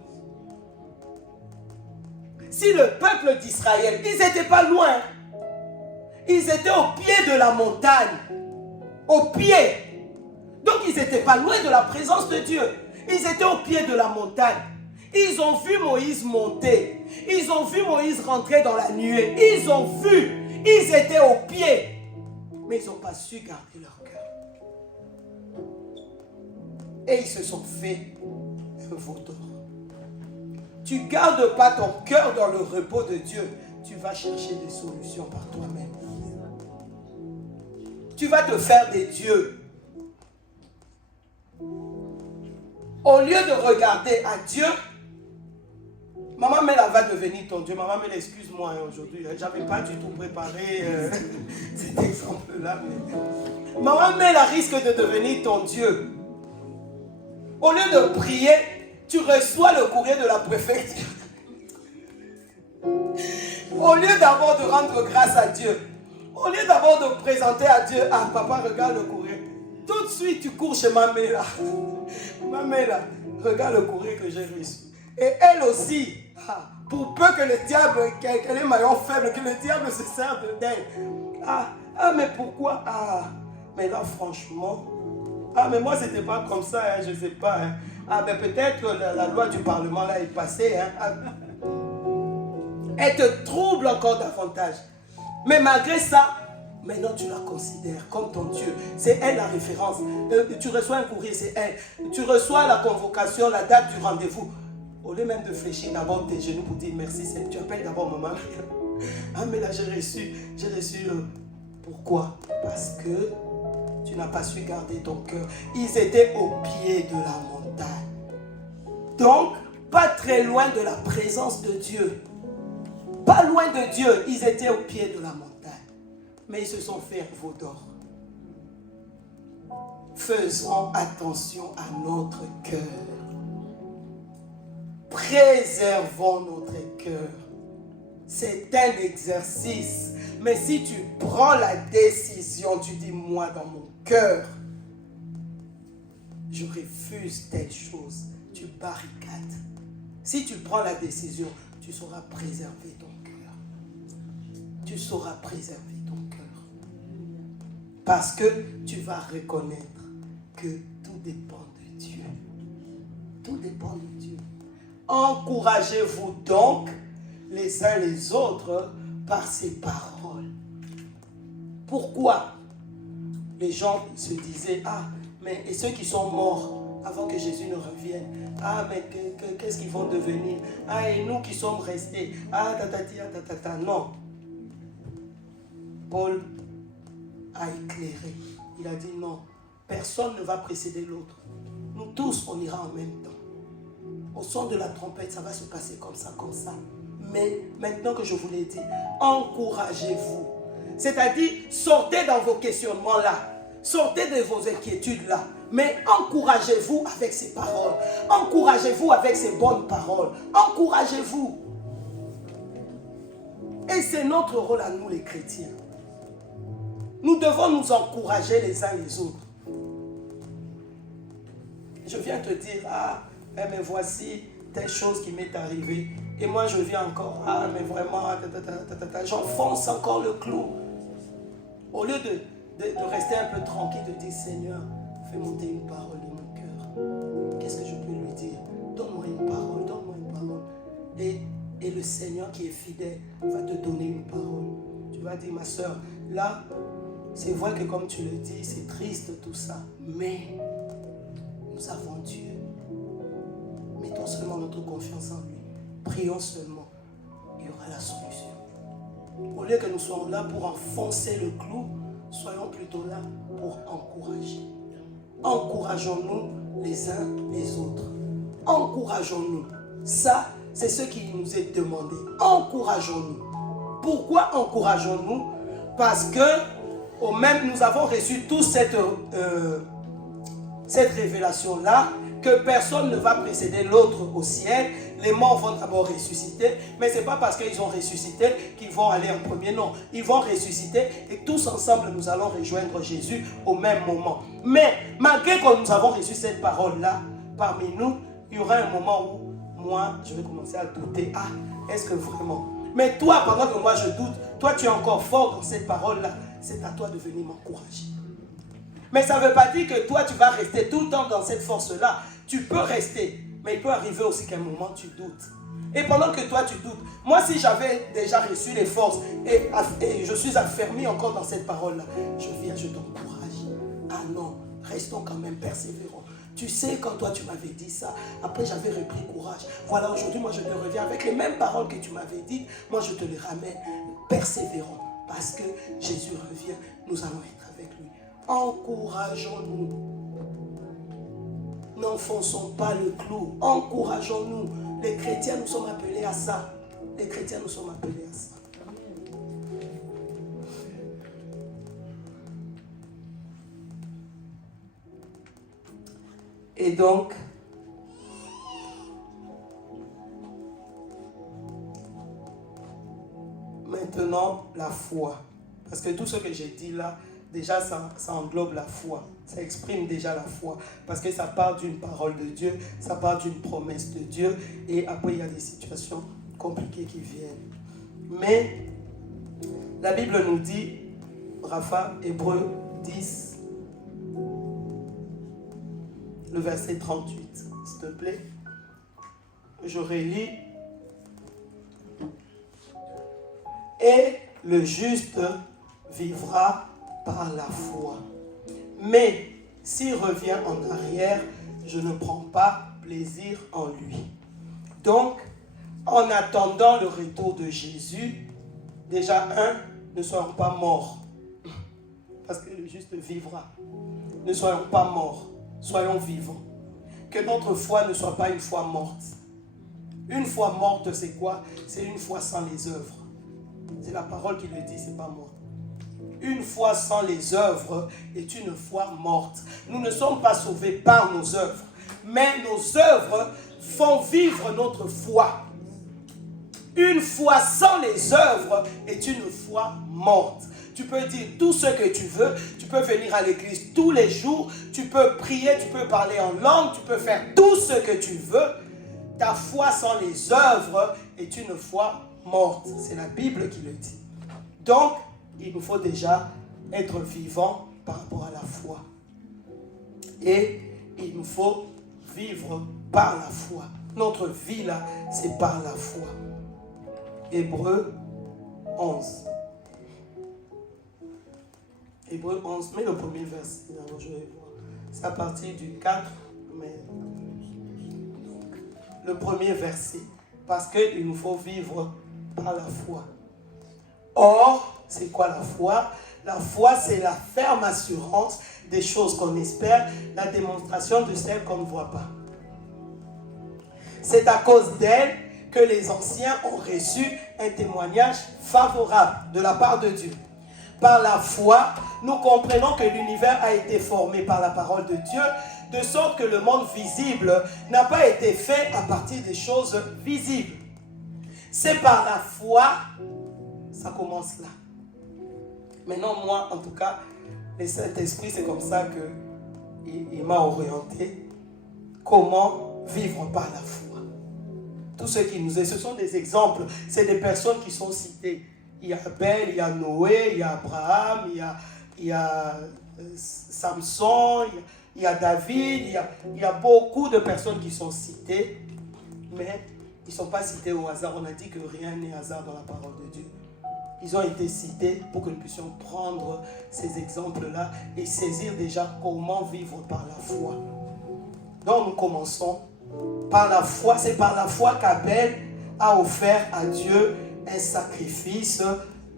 Si le peuple d'Israël, ils n'étaient pas loin. Ils étaient au pied de la montagne. Au pied. Donc ils n'étaient pas loin de la présence de Dieu. Ils étaient au pied de la montagne. Ils ont vu Moïse monter. Ils ont vu Moïse rentrer dans la nuée. Ils ont vu. Ils étaient au pied. Mais ils n'ont pas su garder leur cœur. Et ils se sont fait un veau d'or. Tu ne gardes pas ton cœur dans le repos de Dieu. Tu vas chercher des solutions par toi-même. Tu vas te faire des dieux. Au lieu de regarder à Dieu, Maman Mela va devenir ton Dieu. Maman Mela, excuse-moi aujourd'hui. Je n'avais pas du tout préparé cet exemple-là. Mais... Maman Mela risque de devenir ton Dieu. Au lieu de prier, tu reçois le courrier de la préfecture. Au lieu d'abord de rendre grâce à Dieu, au lieu d'abord de présenter à Dieu, ah papa, regarde le courrier. Tout de suite, tu cours chez Mamela. Mamela, regarde le courrier que j'ai reçu. Et elle aussi, pour peu que le diable, qu'elle est maillon faible, que le diable se serve d'elle. Mais pourquoi? Mais là, franchement, mais moi, c'était pas comme ça, hein, je sais pas. Hein. Mais peut-être que la loi du Parlement, là, est passée. Hein. Elle te trouble encore davantage. Mais malgré ça, maintenant tu la considères comme ton Dieu. C'est elle la référence. Tu reçois un courrier, c'est elle. Tu reçois la convocation, la date du rendez-vous. Au lieu même de fléchir d'abord tes genoux pour dire merci, tu appelles d'abord maman. Mais là j'ai reçu. Pourquoi? Parce que tu n'as pas su garder ton cœur. Ils étaient au pied de la montagne. Donc, pas très loin de la présence de Dieu. Pas loin de Dieu, ils étaient au pied de la montagne. Mais ils se sont fait un veau d'or. Faisons attention à notre cœur. Préservons notre cœur. C'est un exercice. Mais si tu prends la décision, tu dis, moi dans mon cœur, je refuse telle chose, tu barricades. Si tu prends la décision, tu sauras préserver ton cœur. Tu sauras préserver ton cœur. Parce que tu vas reconnaître que tout dépend de Dieu. Tout dépend de Dieu. Encouragez-vous donc les uns les autres par ces paroles. Pourquoi les gens se disaient, mais et ceux qui sont morts avant que Jésus ne revienne, mais qu'est-ce qu'ils vont devenir? Et nous qui sommes restés, non. Paul a éclairé. Il a dit non, personne ne va précéder l'autre. Nous tous, on ira en même temps. Au son de la trompette, ça va se passer comme ça, comme ça. Mais maintenant que je vous l'ai dit, encouragez-vous. C'est-à-dire, sortez dans vos questionnements-là. Sortez de vos inquiétudes-là. Mais encouragez-vous avec ces paroles. Encouragez-vous avec ces bonnes paroles. Encouragez-vous. Et c'est notre rôle à nous les chrétiens. Nous devons nous encourager les uns les autres. Je viens te dire, mais voici telle chose qui m'est arrivée. Et moi je viens encore, mais vraiment, j'enfonce encore le clou. Au lieu de rester un peu tranquille, de dire, Seigneur, fais monter une parole de mon cœur. Qu'est-ce que je peux lui dire? Donne-moi une parole, donne-moi une parole. Et le Seigneur qui est fidèle va te donner une parole. Tu vas dire, ma soeur, là, c'est vrai que comme tu le dis, c'est triste tout ça. Mais nous avons Dieu. Mettons seulement notre confiance en lui. Prions seulement. Il y aura la solution. Au lieu que nous soyons là pour enfoncer le clou, soyons plutôt là pour encourager. Encourageons-nous les uns les autres. Encourageons-nous. Ça, c'est ce qui nous est demandé. Encourageons-nous. Pourquoi encourageons-nous? Parce que au même, nous avons reçu toute cette révélation-là, que personne ne va précéder l'autre au ciel. Les morts vont d'abord ressusciter, mais ce n'est pas parce qu'ils ont ressuscité qu'ils vont aller en premier, non. Ils vont ressusciter et tous ensemble, nous allons rejoindre Jésus au même moment. Mais malgré que nous avons reçu cette parole-là, parmi nous, il y aura un moment où moi, je vais commencer à douter. Ah, est-ce que vraiment? Mais toi, pendant que moi je doute, toi tu es encore fort dans cette parole-là. C'est à toi de venir m'encourager. Mais ça ne veut pas dire que toi tu vas rester tout le temps dans cette force-là. Tu peux rester, mais il peut arriver aussi qu'à un moment tu doutes. Et pendant que toi tu doutes, moi si j'avais déjà reçu les forces et je suis affermi encore dans cette parole-là, je viens, je t'encourage. Ah non, restons quand même persévérants. Tu sais, quand toi tu m'avais dit ça, après j'avais repris courage. Voilà, aujourd'hui moi je te reviens avec les mêmes paroles que tu m'avais dites. Moi je te les ramène, persévérant. Parce que Jésus revient, nous allons être avec lui. Encourageons-nous. N'enfonçons pas le clou. Encourageons-nous. Les chrétiens, nous sommes appelés à ça. Les chrétiens, nous sommes appelés à ça. Et donc, maintenant, la foi. Parce que tout ce que j'ai dit là, déjà ça englobe la foi. Ça exprime déjà la foi. Parce que ça part d'une parole de Dieu, ça part d'une promesse de Dieu. Et après, il y a des situations compliquées qui viennent. Mais la Bible nous dit, Rafa, Hébreux 10, le verset 38, s'il te plaît. Je relis. Et le juste vivra par la foi. Mais s'il revient en arrière, je ne prends pas plaisir en lui. Donc, en attendant le retour de Jésus, déjà ne soyons pas morts. Parce que le juste vivra. Ne soyons pas morts, soyons vivants. Que notre foi ne soit pas une foi morte. Une foi morte, c'est quoi? C'est une foi sans les œuvres. C'est la parole qui le dit, c'est pas moi. Une foi sans les œuvres est une foi morte. Nous ne sommes pas sauvés par nos œuvres, mais nos œuvres font vivre notre foi. Une foi sans les œuvres est une foi morte. Tu peux dire tout ce que tu veux, tu peux venir à l'église tous les jours, tu peux prier, tu peux parler en langue, tu peux faire tout ce que tu veux. Ta foi sans les œuvres est une foi morte. C'est la Bible qui le dit. Donc, il nous faut déjà être vivants par rapport à la foi. Et il nous faut vivre par la foi. Notre vie là, c'est par la foi. Hébreux 11. Hébreux 11, mais le premier verset, je vais voir. C'est à partir du 4, mais le premier verset. Parce qu'il nous faut vivre par la foi. Or, c'est quoi la foi? La foi, c'est la ferme assurance des choses qu'on espère, la démonstration de celles qu'on ne voit pas. C'est à cause d'elle que les anciens ont reçu un témoignage favorable de la part de Dieu. Par la foi, nous comprenons que l'univers a été formé par la parole de Dieu, de sorte que le monde visible n'a pas été fait à partir des choses visibles. C'est par la foi, ça commence là. Maintenant, moi, en tout cas, le Saint-Esprit, c'est comme ça qu'il m'a orienté. Comment vivre par la foi. Tout ce qui nous est, ce sont des exemples, c'est des personnes qui sont citées. Il y a Abel, il y a Noé, il y a Abraham, il y a Samson, il y a David, il y a beaucoup de personnes qui sont citées, mais ils ne sont pas cités au hasard. On a dit que rien n'est hasard dans la parole de Dieu. Ils ont été cités pour que nous puissions prendre ces exemples-là et saisir déjà comment vivre par la foi. Donc nous commençons par la foi. C'est par la foi qu'Abel a offert à Dieu un sacrifice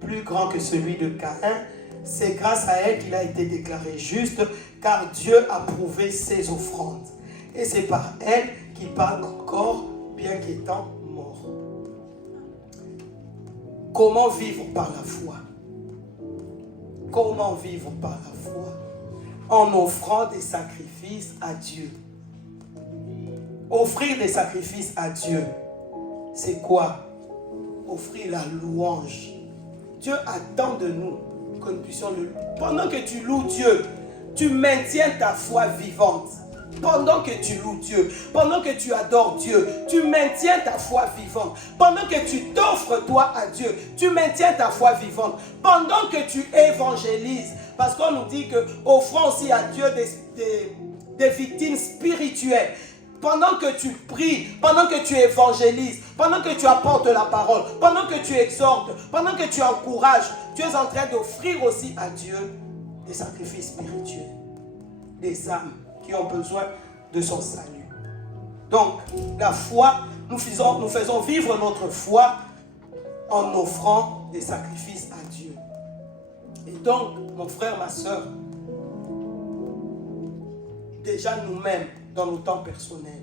plus grand que celui de Caïn. C'est grâce à elle qu'il a été déclaré juste, car Dieu a prouvé ses offrandes. Et c'est par elle qu'il parle encore, bien qu'étant mort. Comment vivre par la foi? Comment vivre par la foi? En offrant des sacrifices à Dieu. Offrir des sacrifices à Dieu, c'est quoi? Offrir la louange. Dieu attend de nous que nous puissions le louer. Pendant que tu loues Dieu, tu maintiens ta foi vivante. Pendant que tu loues Dieu, pendant que tu adores Dieu, tu maintiens ta foi vivante. Pendant que tu t'offres toi à Dieu, tu maintiens ta foi vivante. Pendant que tu évangélises, parce qu'on nous dit que offrons aussi à Dieu des victimes spirituelles. Pendant que tu pries, pendant que tu évangélises, pendant que tu apportes la parole, pendant que tu exhortes, pendant que tu encourages, tu es en train d'offrir aussi à Dieu des sacrifices spirituels, des âmes qui ont besoin de son salut. Donc, la foi, nous faisons vivre notre foi en offrant des sacrifices à Dieu. Et donc, mon frère, ma soeur, déjà nous-mêmes, dans nos temps personnels,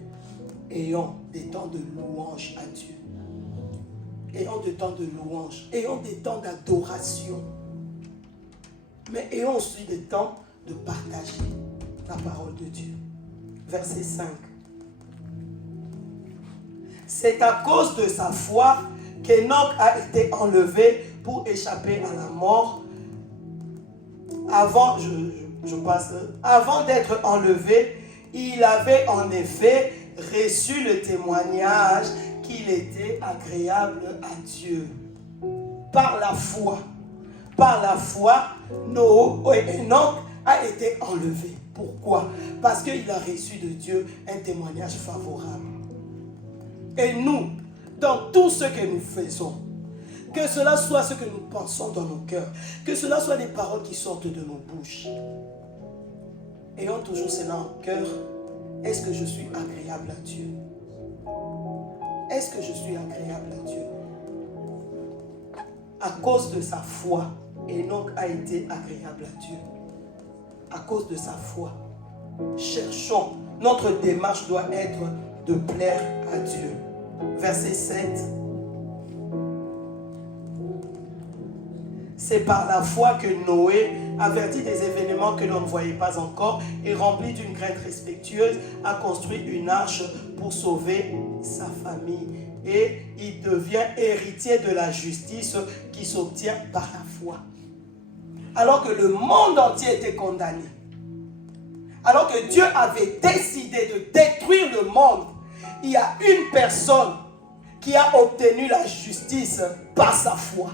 ayons des temps de louange à Dieu. Ayons des temps de louange. Ayons des temps d'adoration. Mais ayons aussi des temps de partager la parole de Dieu. Verset 5. C'est à cause de sa foi qu'Enoch a été enlevé pour échapper à la mort. Avant d'être enlevé, il avait en effet reçu le témoignage qu'il était agréable à Dieu. Par la foi, Enoch a été enlevé. Pourquoi? Parce qu'il a reçu de Dieu un témoignage favorable. Et nous, dans tout ce que nous faisons, que cela soit ce que nous pensons dans nos cœurs, que cela soit des paroles qui sortent de nos bouches, ayons toujours cela en cœur. Est-ce que je suis agréable à Dieu? Est-ce que je suis agréable à Dieu? À cause de sa foi, Enoch a été agréable à Dieu. À cause de sa foi. Cherchons, notre démarche doit être de plaire à Dieu. Verset 7. C'est par la foi que Noé, averti des événements que l'on ne voyait pas encore et rempli d'une crainte respectueuse, a construit une arche pour sauver sa famille. Et il devient héritier de la justice qui s'obtient par la foi. Alors que le monde entier était condamné, alors que Dieu avait décidé de détruire le monde, il y a une personne qui a obtenu la justice par sa foi.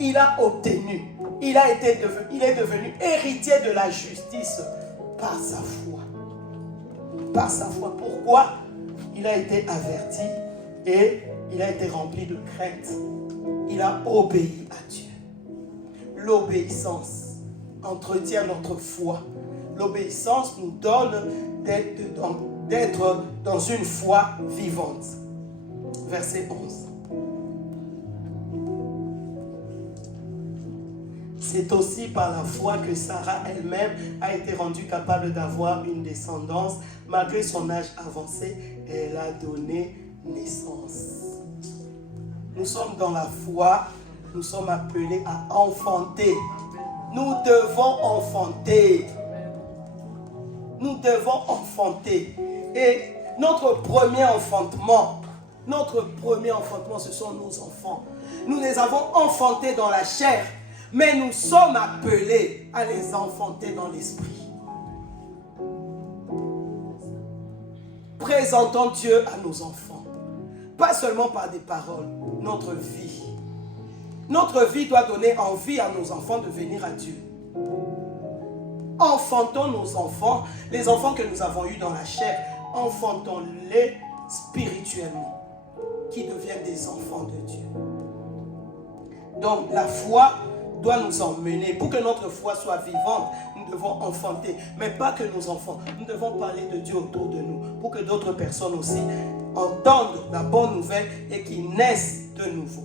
Il a obtenu, il est devenu héritier de la justice par sa foi. Par sa foi. Pourquoi? Il a été averti et il a été rempli de crainte. Il a obéi à Dieu. L'obéissance entretient notre foi. L'obéissance nous donne d'être dans une foi vivante. Verset 11. C'est aussi par la foi que Sarah elle-même a été rendue capable d'avoir une descendance. Malgré son âge avancé, elle a donné naissance. Nous sommes dans la foi, nous sommes appelés à enfanter. Nous devons enfanter. Nous devons enfanter. Et notre premier enfantement, ce sont nos enfants. Nous les avons enfantés dans la chair. Mais nous sommes appelés à les enfanter dans l'esprit. Présentons Dieu à nos enfants. Pas seulement par des paroles, notre vie. Notre vie doit donner envie à nos enfants de venir à Dieu. Enfantons nos enfants, les enfants que nous avons eus dans la chair, enfantons-les spirituellement, qui deviennent des enfants de Dieu. Donc la foi doit nous emmener. Pour que notre foi soit vivante, nous devons enfanter. Mais pas que nos enfants. Nous devons parler de Dieu autour de nous. Pour que d'autres personnes aussi entendent la bonne nouvelle et qu'ils naissent de nouveau.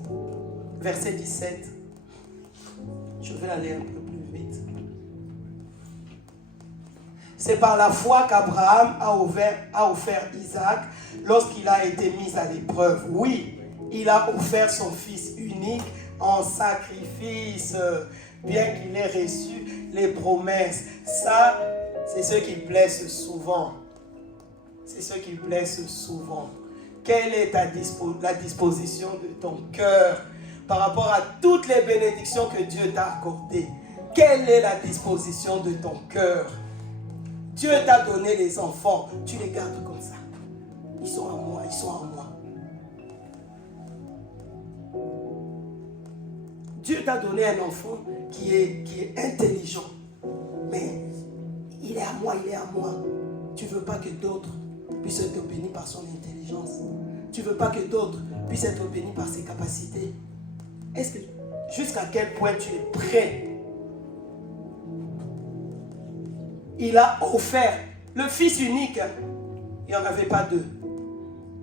Verset 17. Je vais aller un peu plus vite. C'est par la foi qu'Abraham a offert Isaac lorsqu'il a été mis à l'épreuve. Oui, il a offert son fils unique en sacrifice, bien qu'il ait reçu les promesses. Ça, c'est ce qui blesse souvent. C'est ce qui blesse souvent. Quelle est la disposition de ton cœur par rapport à toutes les bénédictions que Dieu t'a accordées? Quelle est la disposition de ton cœur? Dieu t'a donné les enfants, tu les gardes comme ça. Ils sont à moi, ils sont à moi. Dieu t'a donné un enfant qui est intelligent. Mais il est à moi, il est à moi. Tu ne veux pas que d'autres puissent être bénis par son intelligence. Tu ne veux pas que d'autres puissent être bénis par ses capacités. Est-ce que jusqu'à quel point tu es prêt? Il a offert le fils unique. Il n'y en avait pas deux.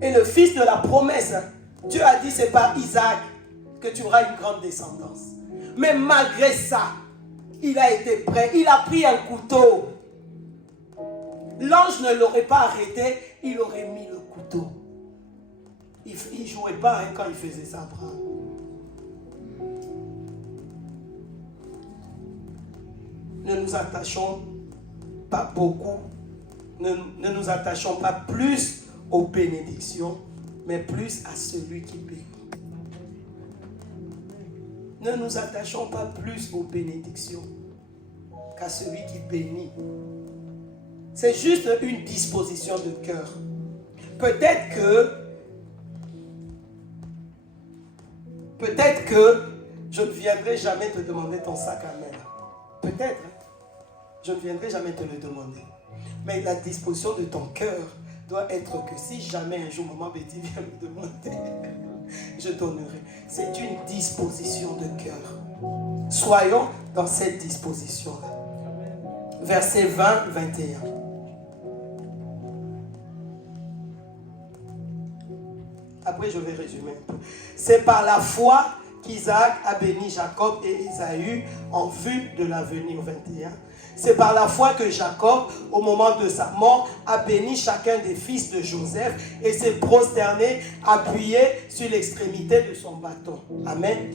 Et le fils de la promesse, Dieu a dit c'est par Isaac que tu auras une grande descendance. Mais malgré ça, il a été prêt. Il a pris un couteau. L'ange ne l'aurait pas arrêté, il aurait mis le couteau. Il ne jouait pas quand il faisait ça, Abraham. Ne nous attachons pas beaucoup, ne nous attachons pas plus aux bénédictions, mais plus à celui qui bénit. Ne nous attachons pas plus aux bénédictions qu'à celui qui bénit. C'est juste une disposition de cœur. Peut-être que je ne viendrai jamais te demander ton sac à main. Peut-être. Je ne viendrai jamais te le demander. Mais la disposition de ton cœur doit être que si jamais un jour Maman Betty vient me demander, je donnerai. C'est une disposition de cœur. Soyons dans cette disposition-là. Verset 20-21. Après, je vais résumer un peu. C'est par la foi qu'Isaac a béni Jacob et Ésaü en vue de l'avenir. 21. C'est par la foi que Jacob, au moment de sa mort, a béni chacun des fils de Joseph et s'est prosterné, appuyé sur l'extrémité de son bâton. Amen.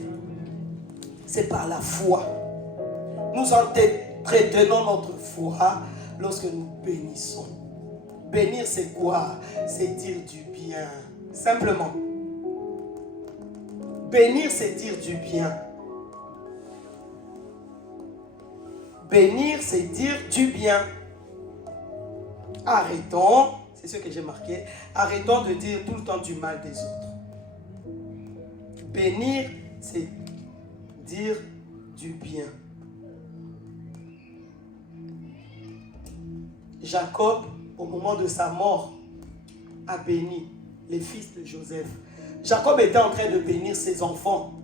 C'est par la foi. Nous entretenons notre foi lorsque nous bénissons. Bénir, c'est quoi? C'est dire du bien. Simplement. Bénir, c'est dire du bien. Bénir, c'est dire du bien. Arrêtons, c'est ce que j'ai marqué, arrêtons de dire tout le temps du mal des autres. Bénir, c'est dire du bien. Jacob, au moment de sa mort, a béni les fils de Joseph. Jacob était en train de bénir ses enfants.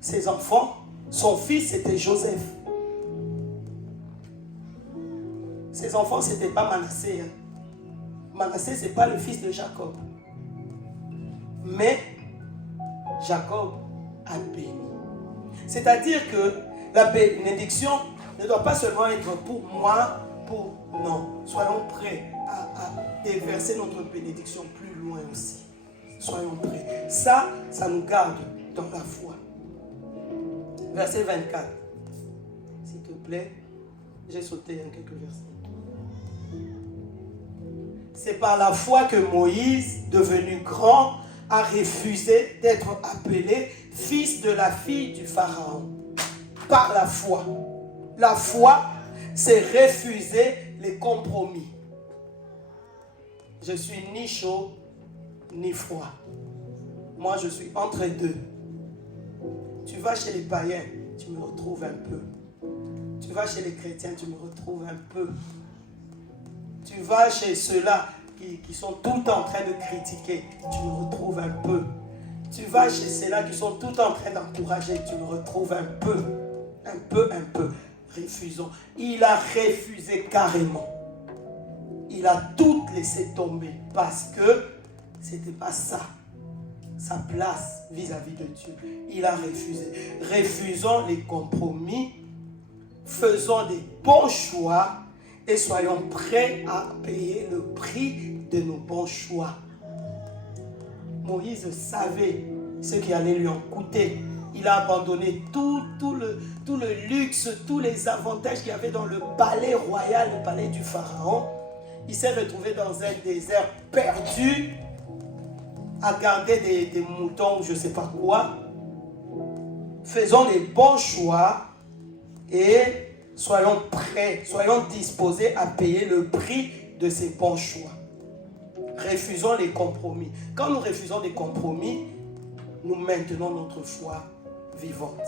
Ses enfants, son fils, c'était Joseph. Ses enfants, ce n'était pas Manassé. Manassé, ce n'est pas le fils de Jacob. Mais Jacob a béni. C'est-à-dire que la bénédiction ne doit pas seulement être pour moi, non. Soyons prêts à déverser notre bénédiction plus loin aussi. Soyons prêts. Ça nous garde dans la foi. Verset 24. S'il te plaît, j'ai sauté quelques versets. C'est par la foi que Moïse, devenu grand, a refusé d'être appelé fils de la fille du Pharaon. Par la foi. La foi, c'est refuser les compromis. Je suis ni chaud, ni froid. Moi, je suis entre deux. Tu vas chez les païens, tu me retrouves un peu. Tu vas chez les chrétiens, tu me retrouves un peu. Tu vas chez ceux-là qui sont tout le temps en train de critiquer, tu me retrouves un peu. Tu vas chez ceux-là qui sont tout le temps en train d'encourager, tu me retrouves un peu. Un peu. Refusons. Il a refusé carrément. Il a tout laissé tomber parce que c'était pas ça. sa place vis-à-vis de Dieu. Il a refusé. Refusons les compromis, faisons des bons choix et soyons prêts à payer le prix de nos bons choix. Moïse savait ce qui allait lui en coûter. Il a abandonné tout le luxe, tous les avantages qu'il y avait dans le palais royal, le palais du Pharaon. Il s'est retrouvé dans un désert perdu, à garder des moutons, je ne sais pas quoi. Faisons les bons choix et soyons prêts, soyons disposés à payer le prix de ces bons choix. Refusons les compromis. Quand nous refusons des compromis, nous maintenons notre foi vivante.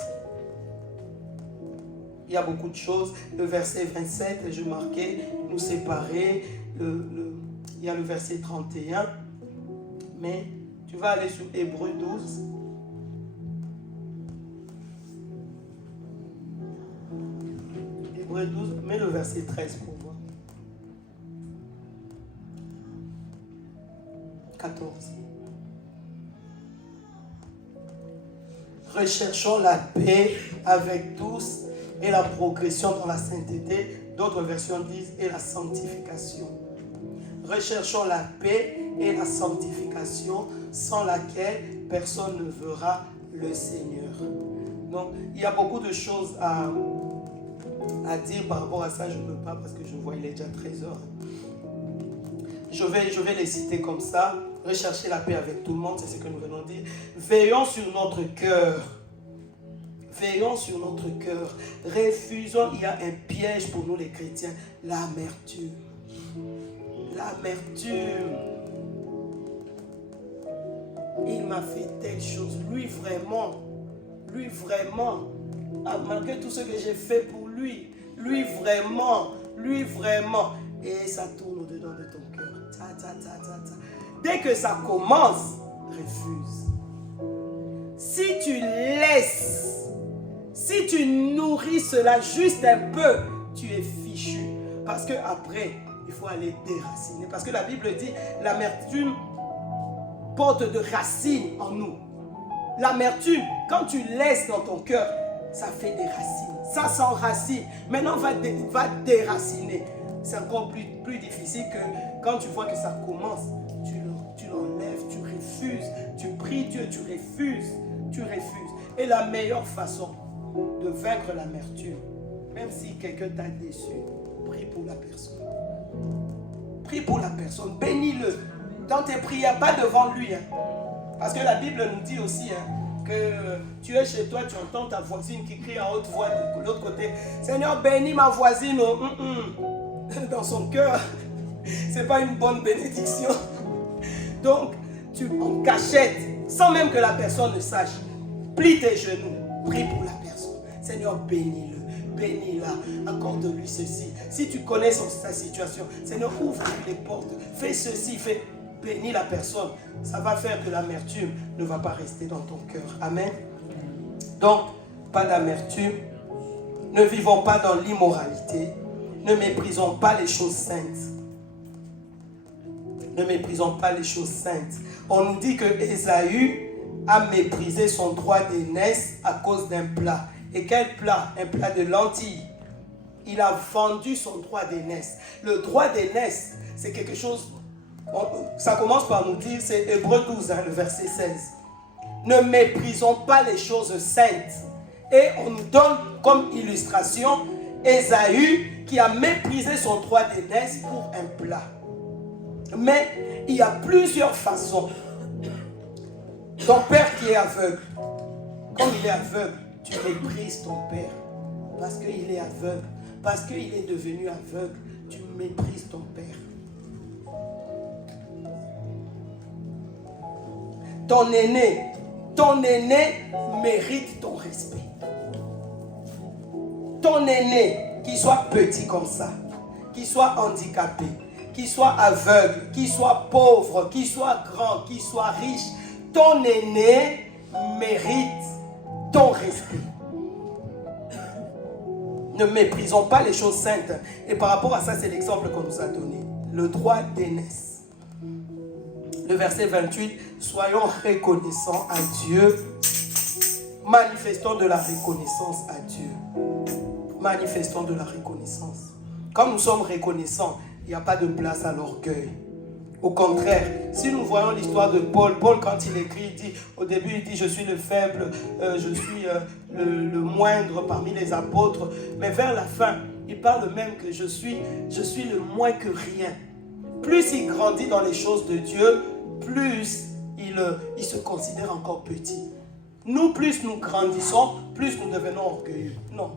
Il y a beaucoup de choses. Le verset 27, je marquais, nous séparer. Il y a le verset 31. Mais tu vas aller sur Hébreux 12. Hébreux 12, mets le verset 13 pour moi. 14. Recherchons la paix avec tous et la progression dans la sainteté. D'autres versions disent et la sanctification. Recherchons la paix et la sanctification sans laquelle personne ne verra le Seigneur. Donc, il y a beaucoup de choses à dire par rapport à ça. Je ne peux pas parce que je vois il est déjà 13h. Je vais les citer comme ça. Rechercher la paix avec tout le monde, c'est ce que nous venons de dire. Veillons sur notre cœur. Veillons sur notre cœur. Refusons, il y a un piège pour nous les chrétiens, l'amertume. L'amertume. Il m'a fait telle chose. Lui vraiment, malgré tout ce que j'ai fait pour lui, lui vraiment. Et ça tourne au-dedans de ton cœur. Dès que ça commence, refuse. Si tu laisses, si tu nourris cela juste un peu, tu es fichu. Parce que après, il faut aller déraciner. Parce que la Bible dit, l'amertume porte de racines en nous. L'amertume, quand tu laisses dans ton cœur, ça fait des racines. Ça s'enracine. Maintenant, va déraciner. C'est encore plus difficile que quand tu vois que ça commence, tu l'enlèves, tu refuses, tu pries Dieu, tu refuses. Et la meilleure façon de vaincre l'amertume, même si quelqu'un t'a déçu, prie pour la personne. Prie pour la personne, bénis-le. Dans tes prières, pas devant lui. Parce que la Bible nous dit aussi que tu es chez toi, tu entends ta voisine qui crie à haute voix de l'autre côté. Seigneur, bénis ma voisine. Dans son cœur, c'est pas une bonne bénédiction. Donc, tu en cachette, sans même que la personne ne sache, plie tes genoux, prie pour la personne. Seigneur, bénis-le, bénis-la, accorde-lui ceci. Si tu connais sa situation, Seigneur, ouvre les portes, fais ceci, bénis la personne. Ça va faire que l'amertume ne va pas rester dans ton cœur. Amen. Donc, pas d'amertume. Ne vivons pas dans l'immoralité. Ne méprisons pas les choses saintes. Ne méprisons pas les choses saintes. On nous dit que Ésaü a méprisé son droit d'aînesse à cause d'un plat. Et quel plat? Un plat de lentilles. Il a vendu son droit d'aînesse. Le droit d'aînesse, c'est quelque chose... Ça commence par nous dire, c'est Hébreux 12, le verset 16. Ne méprisons pas les choses saintes. Et on nous donne comme illustration Ésaü qui a méprisé son droit d'aînesse pour un plat. Mais il y a plusieurs façons. Ton père qui est aveugle, comme il est aveugle, tu méprises ton père parce qu'il est aveugle, parce qu'il est devenu aveugle, tu méprises ton père. Ton aîné mérite ton respect. Ton aîné, qu'il soit petit comme ça, qu'il soit handicapé, qu'il soit aveugle, qu'il soit pauvre, qu'il soit grand, qu'il soit riche, ton aîné mérite ton respect. Ne méprisons pas les choses saintes. Et par rapport à ça, c'est l'exemple qu'on nous a donné. Le droit d'aînesse. Le verset 28, soyons reconnaissants à Dieu. Manifestons de la reconnaissance à Dieu. Manifestons de la reconnaissance. Quand nous sommes reconnaissants, il n'y a pas de place à l'orgueil. Au contraire, si nous voyons l'histoire de Paul, quand il écrit, il dit, au début il dit, je suis le faible, je suis le moindre parmi les apôtres. Mais vers la fin, il parle même que je suis le moins que rien. Plus il grandit dans les choses de Dieu, plus il se considère encore petit. Nous, plus nous grandissons, plus nous devenons orgueilleux. Non.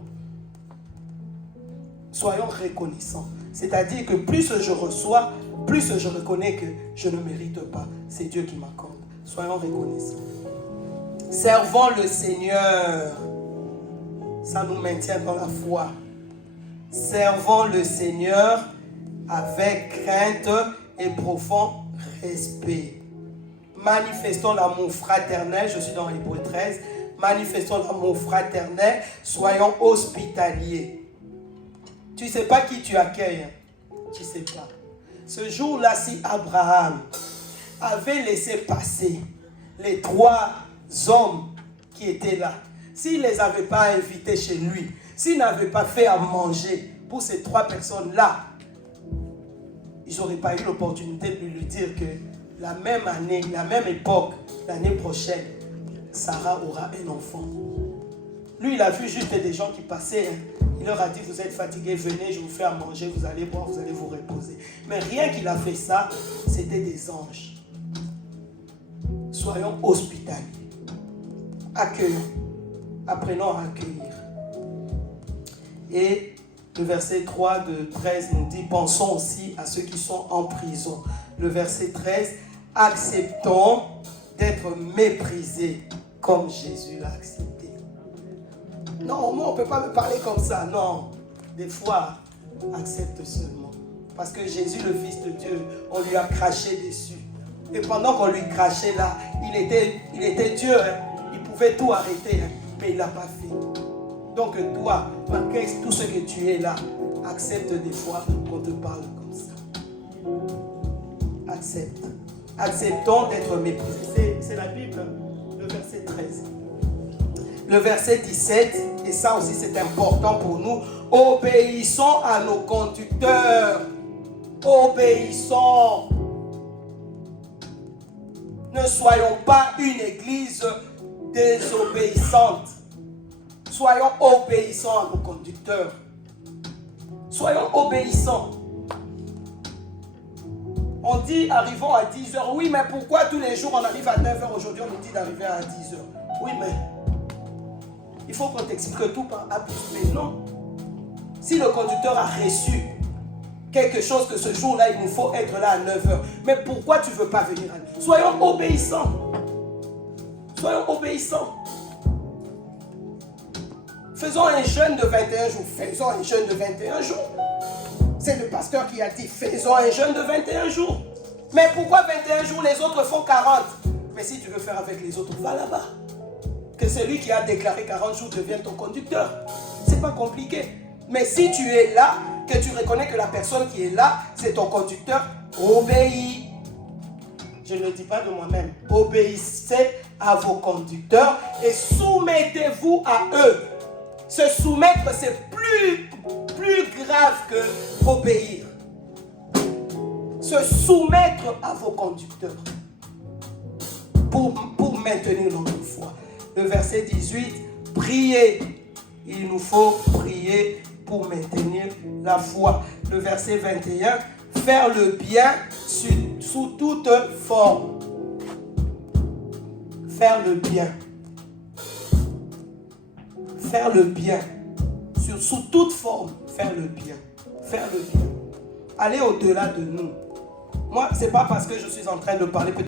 Soyons reconnaissants. C'est-à-dire que plus je reçois, plus je reconnais que je ne mérite pas. C'est Dieu qui m'accorde. Soyons reconnaissants. Servons le Seigneur. Ça nous maintient dans la foi. Servons le Seigneur avec crainte et profond respect. Manifestons l'amour fraternel. Je suis dans Hébreux 13. Manifestons l'amour fraternel. Soyons hospitaliers. Tu ne sais pas qui tu accueilles. Tu ne sais pas. Ce jour-là, si Abraham avait laissé passer les 3 hommes qui étaient là, s'il ne les avait pas invités chez lui, s'il n'avait pas fait à manger pour ces 3 personnes-là, ils n'auraient pas eu l'opportunité de lui dire que la même année, la même époque, l'année prochaine, Sarah aura un enfant. Lui, il a vu juste des gens qui passaient. Il leur a dit, vous êtes fatigués, venez, je vous fais à manger, vous allez boire, vous allez vous reposer. Mais rien qu'il a fait ça, c'était des anges. Soyons hospitaliers. Accueillons. Apprenons à accueillir. Et le verset 3 de 13 nous dit, pensons aussi à ceux qui sont en prison. Le verset 13, acceptons d'être méprisés comme Jésus l'a accepté. Non, moi on ne peut pas me parler comme ça. Non, des fois, accepte seulement. Parce que Jésus, le Fils de Dieu, on lui a craché dessus. Et pendant qu'on lui crachait là, il était Dieu. Il pouvait tout arrêter, mais il ne l'a pas fait. Donc toi, malgré tout ce que tu es là, accepte des fois qu'on te parle comme ça. Accepte. Acceptons d'être méprisés. C'est la Bible, le verset 13. Le verset 17, et ça aussi c'est important pour nous, obéissons à nos conducteurs. Obéissons. Ne soyons pas une église désobéissante. Soyons obéissants à nos conducteurs. Soyons obéissants. On dit arrivons à 10h. Oui, mais pourquoi tous les jours on arrive à 9h? Aujourd'hui on nous dit d'arriver à 10h. Oui, mais il faut qu'on t'explique tout par A plus B. Non. Si le conducteur a reçu quelque chose que ce jour-là, il nous faut être là à 9h. Mais pourquoi tu ne veux pas venir à nous? Soyons obéissants. Soyons obéissants. Faisons un jeûne de 21 jours. Faisons un jeûne de 21 jours. C'est le pasteur qui a dit, faisons un jeûne de 21 jours. Mais pourquoi 21 jours, les autres font 40? Mais si tu veux faire avec les autres, va là-bas. Que celui qui a déclaré 40 jours devienne ton conducteur. C'est pas compliqué. Mais si tu es là, que tu reconnais que la personne qui est là, c'est ton conducteur, obéis. Je ne le dis pas de moi-même. Obéissez à vos conducteurs et soumettez-vous à eux. Se soumettre, c'est plus grave que obéir. Se soumettre à vos conducteurs pour maintenir notre foi. Le verset 18, priez. Il nous faut prier pour maintenir la foi. Le verset 21, faire le bien sous toute forme. Faire le bien. Faire le bien. Sous toute forme, faire le bien. Faire le bien. Aller au-delà de nous. Moi, ce n'est pas parce que je suis en train de parler